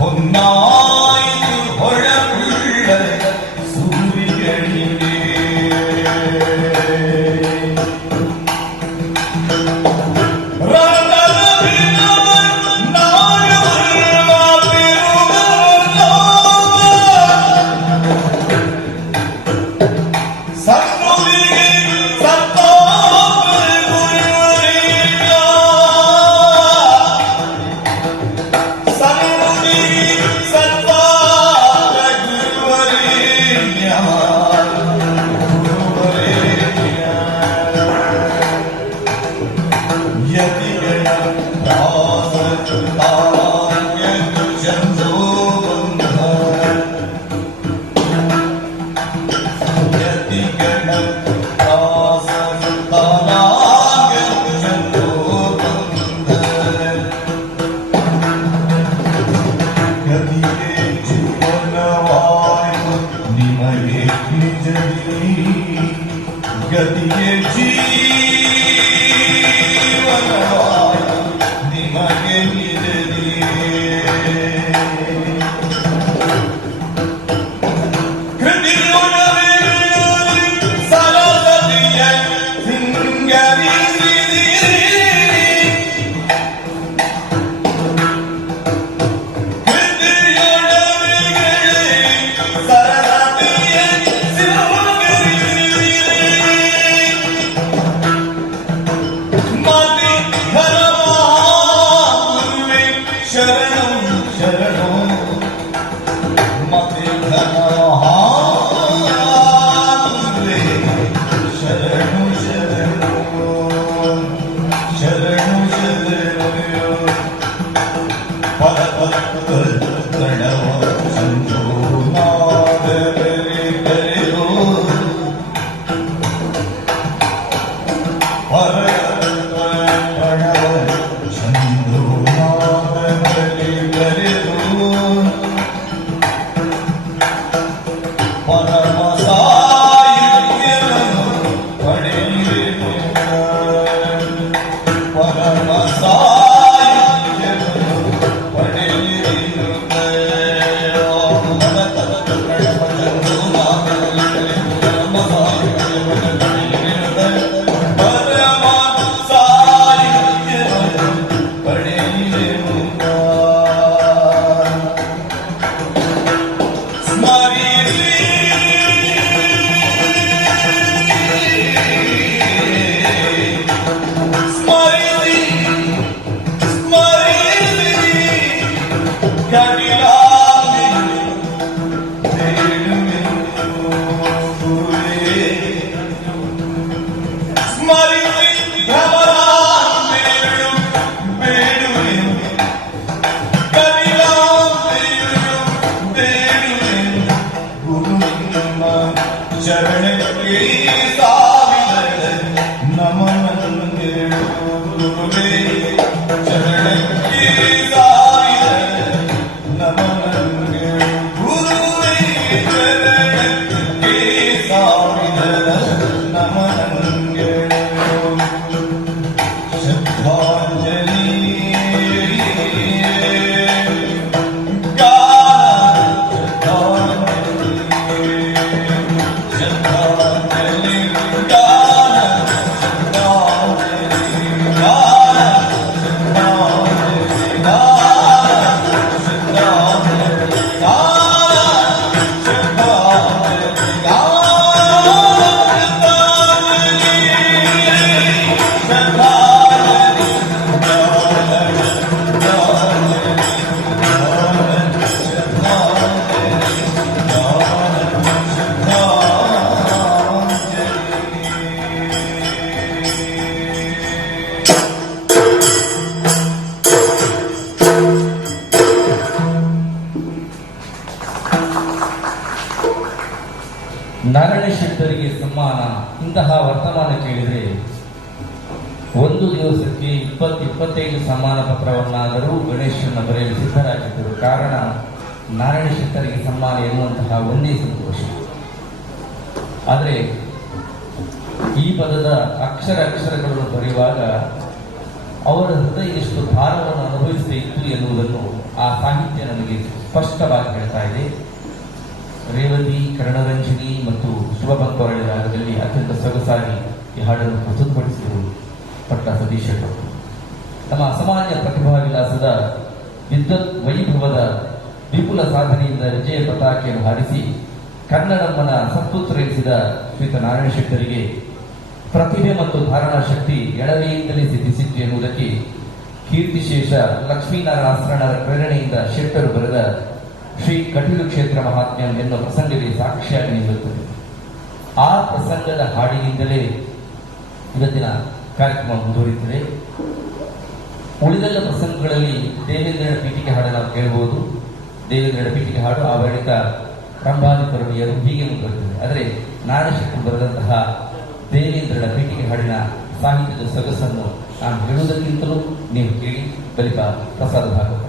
ಹೊನ್ನಾಯಿತು ಹೊಳಪುಳ್ಳ ಸೂರಿಗಳಿಗೆ ಗತಿಗೆ ಜೀವನವಾಯ ನಿಮಗೆ ನಿಜದಿ ಕೃತಿಯೊಡನೆ ಸರಸದಿಯ ಸಿಂಗರಿಸಿದಿರಿ ಚರಣಕ್ಕೆ ಸಾವಿರ ನಮನಂಗೆ ಗುರುವೇ ಚರಣಕ್ಕೆ ಸಾವಿರ ನಮನಂಗೆ ಗುರುವೇ ಚರಣಕ್ಕೆ ಸಾವಿರ ನಮನಂಗೆ ಶ್ರದ್ಧಾಂಜಲಿ ನಾರಾಯಣ ಶೆಟ್ಟರಿಗೆ ಸಮ್ಮಾನ. ಇಂತಹ ವರ್ತಮಾನ ಕೇಳಿದರೆ ಒಂದು ದಿವಸಕ್ಕೆ 20-25 ಸಮ್ಮಾನ ಪತ್ರವನ್ನಾದರೂ ಗಣೇಶನ ಬರೆಯಲು ಸಿದ್ಧರಾಗಿದ್ದರು. ಕಾರಣ ನಾರಾಯಣ ಶೆಟ್ಟರಿಗೆ ಸಮ್ಮಾನ ಎನ್ನುವಂತಹ ಒಂದೇ ಸಂತೋಷ. ಆದರೆ ಈ ಪದದ ಅಕ್ಷರಗಳನ್ನು ಬರೆಯುವಾಗ ಅವರ ಹೃದಯ ಎಷ್ಟು ಭಾರವನ್ನು ಅನುಭವಿಸ್ತಾ ಇತ್ತು ಎನ್ನುವುದನ್ನು ಆ ಸಾಹಿತ್ಯ ನನಗೆ ಸ್ಪಷ್ಟವಾಗಿ ಹೇಳ್ತಾ ಇದೆ. ರೇವತಿ, ಕರ್ಣರಂಜಿನಿ ಮತ್ತು ಶುಭಬಂಕವರಳಿ ರಾಗದಲ್ಲಿ ಅತ್ಯಂತ ಸೊಗಸಾಗಿ ಈ ಹಾಡನ್ನು ಪ್ರಸ್ತುತಪಡಿಸಿದರು ಪಟ್ಟ ಸತೀಶ್ ಅವರು. ನಮ್ಮ ಅಸಾಮಾನ್ಯ ಪ್ರತಿಭಾ ವಿಲಾಸದ ವಿದ್ವತ್ ವೈಭವದ ವಿಪುಲ ಸಾಧನೆಯಿಂದ ವಿಜಯ ಪತಾಕೆಯನ್ನು ಹಾರಿಸಿ ಕನ್ನಡಮ್ಮನ ಸತ್ಪುತ್ರರೆನಿಸಿದ ಶ್ರೀಯುತ ನಾರಾಯಣ ಶೆಟ್ಟರಿಗೆ ಪ್ರತಿಭೆ ಮತ್ತು ಧಾರಣಾ ಶಕ್ತಿ ಎಳವೆಯಿಂದಲೇ ಸಿದ್ಧಿಸಿತ್ತು ಎನ್ನುವುದಕ್ಕೆ ಕೀರ್ತಿಶೇಷ ಲಕ್ಷ್ಮೀನಾರಾಯಣ ಆಸ್ರಣರ ಪ್ರೇರಣೆಯಿಂದ ಶೆಟ್ಟರು ಬರೆದ ಶ್ರೀ ಕಟೀಲು ಕ್ಷೇತ್ರ ಮಹಾತ್ಮ್ಯಂ ಎನ್ನುವ ಪ್ರಸಂಗವೇ ಸಾಕ್ಷಿಯಾಗಿ ನಿಲ್ಲುತ್ತದೆ. ಆ ಪ್ರಸಂಗದ ಹಾಡಿನಿಂದಲೇ ಇವತ್ತಿನ ಕಾರ್ಯಕ್ರಮ ಮುಂದುವರಿಯುತ್ತದೆ. ಉಳಿದೆಲ್ಲ ಪ್ರಸಂಗಗಳಲ್ಲಿ ದೇವೇಂದ್ರನ ಪೀಠಿಕೆ ಹಾಡು ನಾವು ಕೇಳಬಹುದು. ದೇವೇಂದ್ರನ ಪೀಠಿಕೆ ಹಾಡು ಆ ಬಳಿಕ ರಂಭಾದಿ ಕರುಣಿಯರು ಹೀಗೆ ಮುಂದುವರಿಯುತ್ತದೆ. ಆದರೆ ನಾರಾಯಣ ಶೆಟ್ಟರು ಬರೆದಂತಹ ದೇವೇಂದ್ರನ ಪೀಠಿಕೆ ಹಾಡಿನ ಸಾಹಿತ್ಯದ ಸೊಗಸನ್ನು ನಾನು ಹೇಳುವುದಕ್ಕಿಂತಲೂ ನೀವು ಕೇಳಿ ಬಳಿಕ ಪ್ರಸಾದ ಭಾಗವಹಿಸಿ.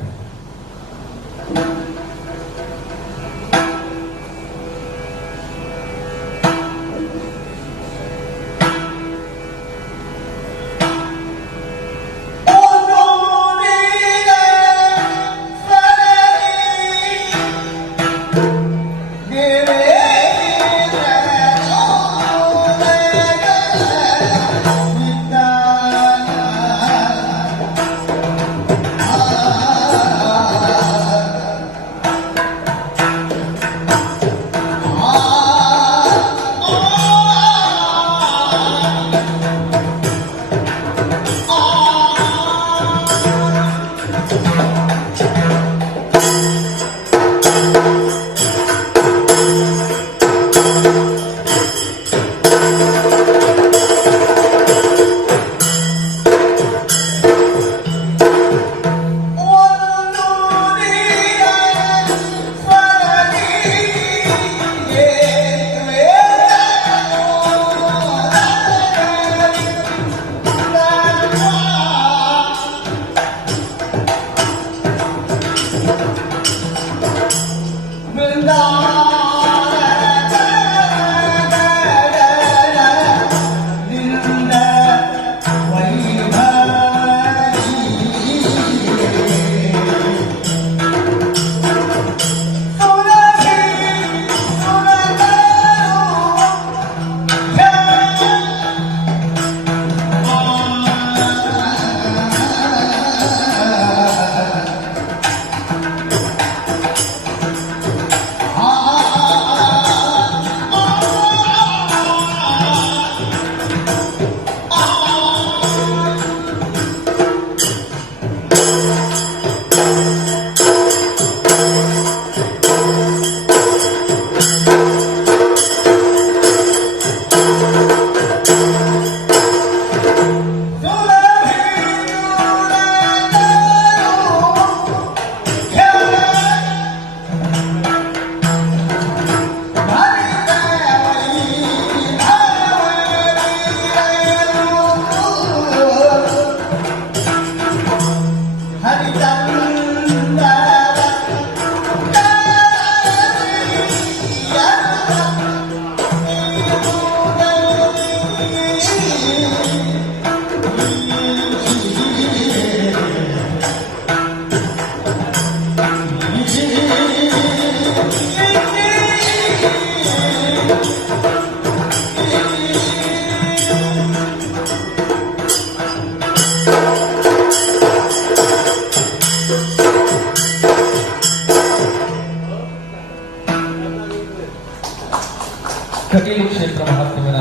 ಕಟೀಲು ಕ್ಷೇತ್ರ ಮಹಾತ್ಮನ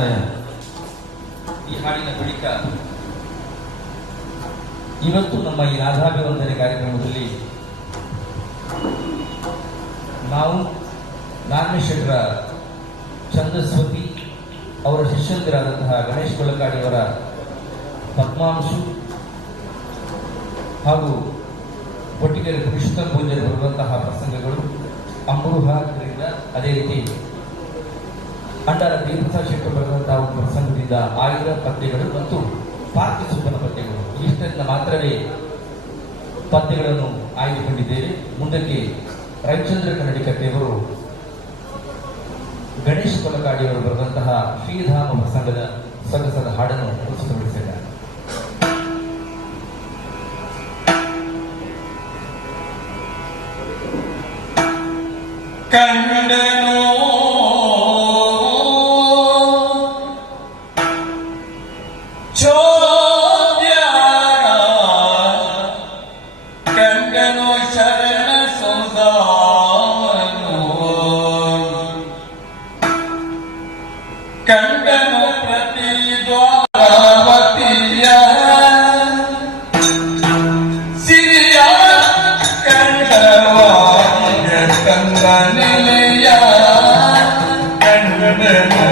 ಈ ಹಾಡಿನ ಬಳಿಕ ಇವತ್ತು ನಮ್ಮ ಈ ರಾಧಾಭಿವಂದನೆ ಕಾರ್ಯಕ್ರಮದಲ್ಲಿ ನಾವು ನಾರಾಯಣ ಶೆಟ್ಟರ ಛಂದಸ್ವತಿ ಅವರ ಶಿಷ್ಯಂದಿರಾದಂತಹ ಗಣೇಶ್ ಕೊಳಕಾಡಿಯವರ ಪದ್ಮಾಂಶು ಹಾಗೂ ಒಟ್ಟಿಗೆರೆ ಕೃಷ್ಣ ಪೂಜೆ ಬರುವಂತಹ ಪ್ರಸಂಗಗಳು ಅಮೃಹಾರದಿಂದ, ಅದೇ ರೀತಿ ಅಂಡರ ದೇವಪ್ರಸಾದ್ ಶೆಟ್ಟರು ಬರೆದಂತಹ ಒಂದು ಪ್ರಸಂಗದಿಂದ ಆಯುಧ ಪದ್ಯಗಳು ಮತ್ತು ಪಾರ್ಥಿ ಸುಬ್ಬನ ಪದ್ಯಗಳು ಇಷ್ಟರಿಂದ ಮಾತ್ರವೇ ಪದ್ಯಗಳನ್ನು ಆಯ್ದುಕೊಂಡಿದ್ದೇವೆ. ಮುಂದಕ್ಕೆ ರವಿಚಂದ್ರ ಕನ್ನಡಿಕಟ್ಟೆಯವರು ಗಣೇಶ್ ಕೊಲಕಾಡಿಯವರು ಬರೆದಂತಹ ಶ್ರೀಧಾಮ ಪ್ರಸಂಗದ ಸೊಗಸಾದ ಹಾಡನ್ನು ಪ್ರಸ್ತುತಪಡಿಸಿದ್ದಾರೆ. ಕಂಡನೋ ಚೋದ್ಯಾರ ಕಂಡನೋ ಶರಣ ಸೌದಾಮನೋ ಕಂಡನೋ ಪ್ರತಿ ದ್ವಾರವತಿಯ ಸಿರಿಯ ಕಂಡವಾದ ಕಂದನಿಲೆಯ ಕಂಡನೋ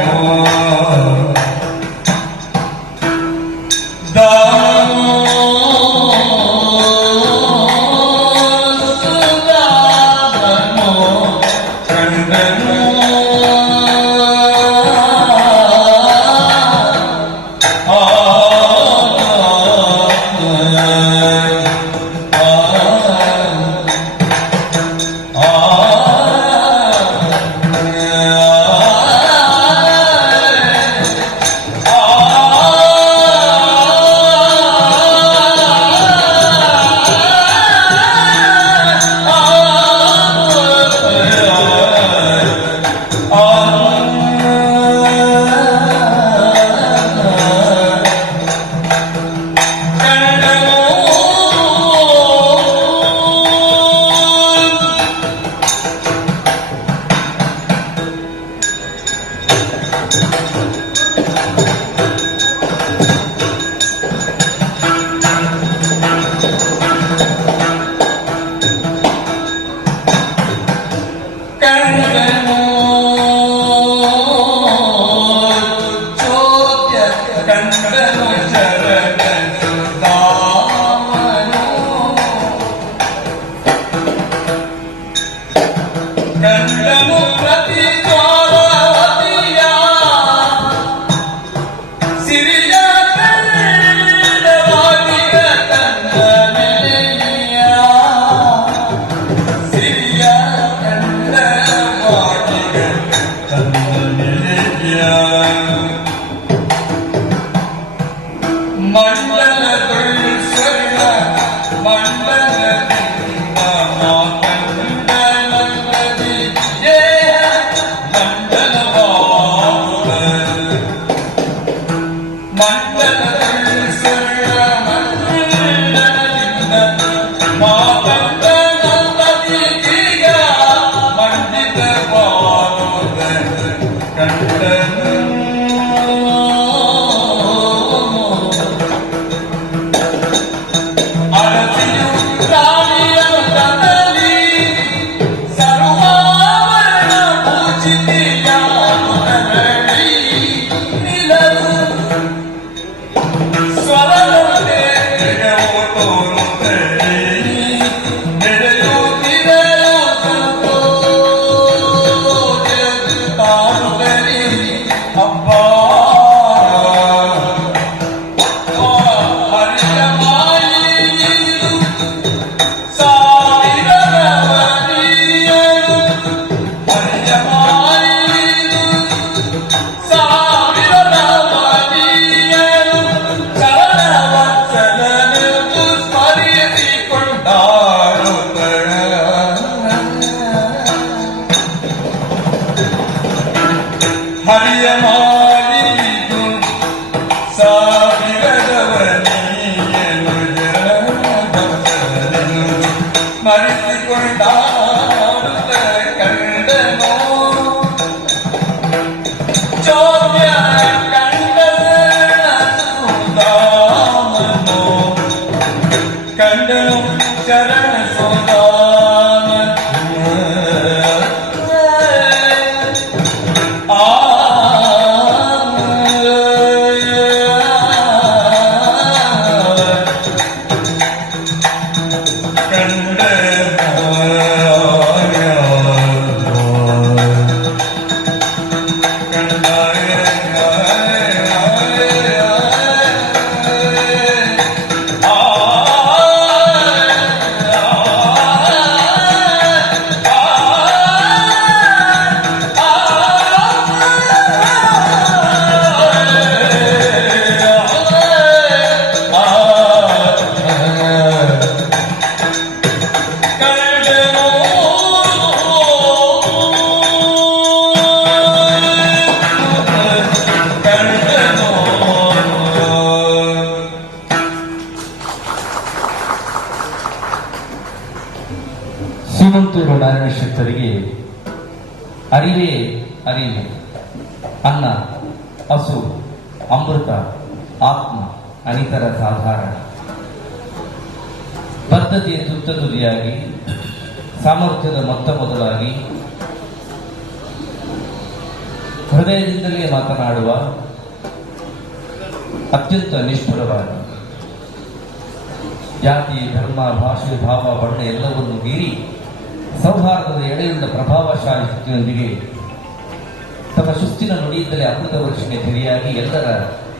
ಓದಿರುವ ನಾರಾಯಣ ಶಕ್ತರಿಗೆ ಅರಿವೇ ಅರಿವು, ಅನ್ನ, ಹಸು, ಅಮೃತ, ಆತ್ಮ, ಅನಿತರ ಸಾಧಾರಣ. ಬದ್ಧತೆಯ ತುತ್ತ ತುದಿಯಾಗಿ, ಸಾಮರ್ಥ್ಯದ ಮೊತ್ತ ಮೊದಲಾಗಿ, ಹೃದಯದಿಂದಲೇ ಮಾತನಾಡುವ ಅತ್ಯಂತ ನಿಷ್ಠುರವಾಗಿ, ಜಾತಿ, ಧರ್ಮ, ಭಾಷೆ, ಭಾವ, ಬಣ್ಣ ಎಲ್ಲವನ್ನು ಮೀರಿ ಸೌಹಾರ್ದದ ಎಡೆಯುಳ್ಳ ಪ್ರಭಾವಶಾಲಿ ಶಕ್ತಿಯೊಂದಿಗೆ ತಮ್ಮ ಶಿಸ್ತಿನ ನುಡಿಯಿಂದಲೇ ಅಮೃತ ವರ್ಷಕ್ಕೆ ತೆರೆಯಾಗಿ ಎಲ್ಲರ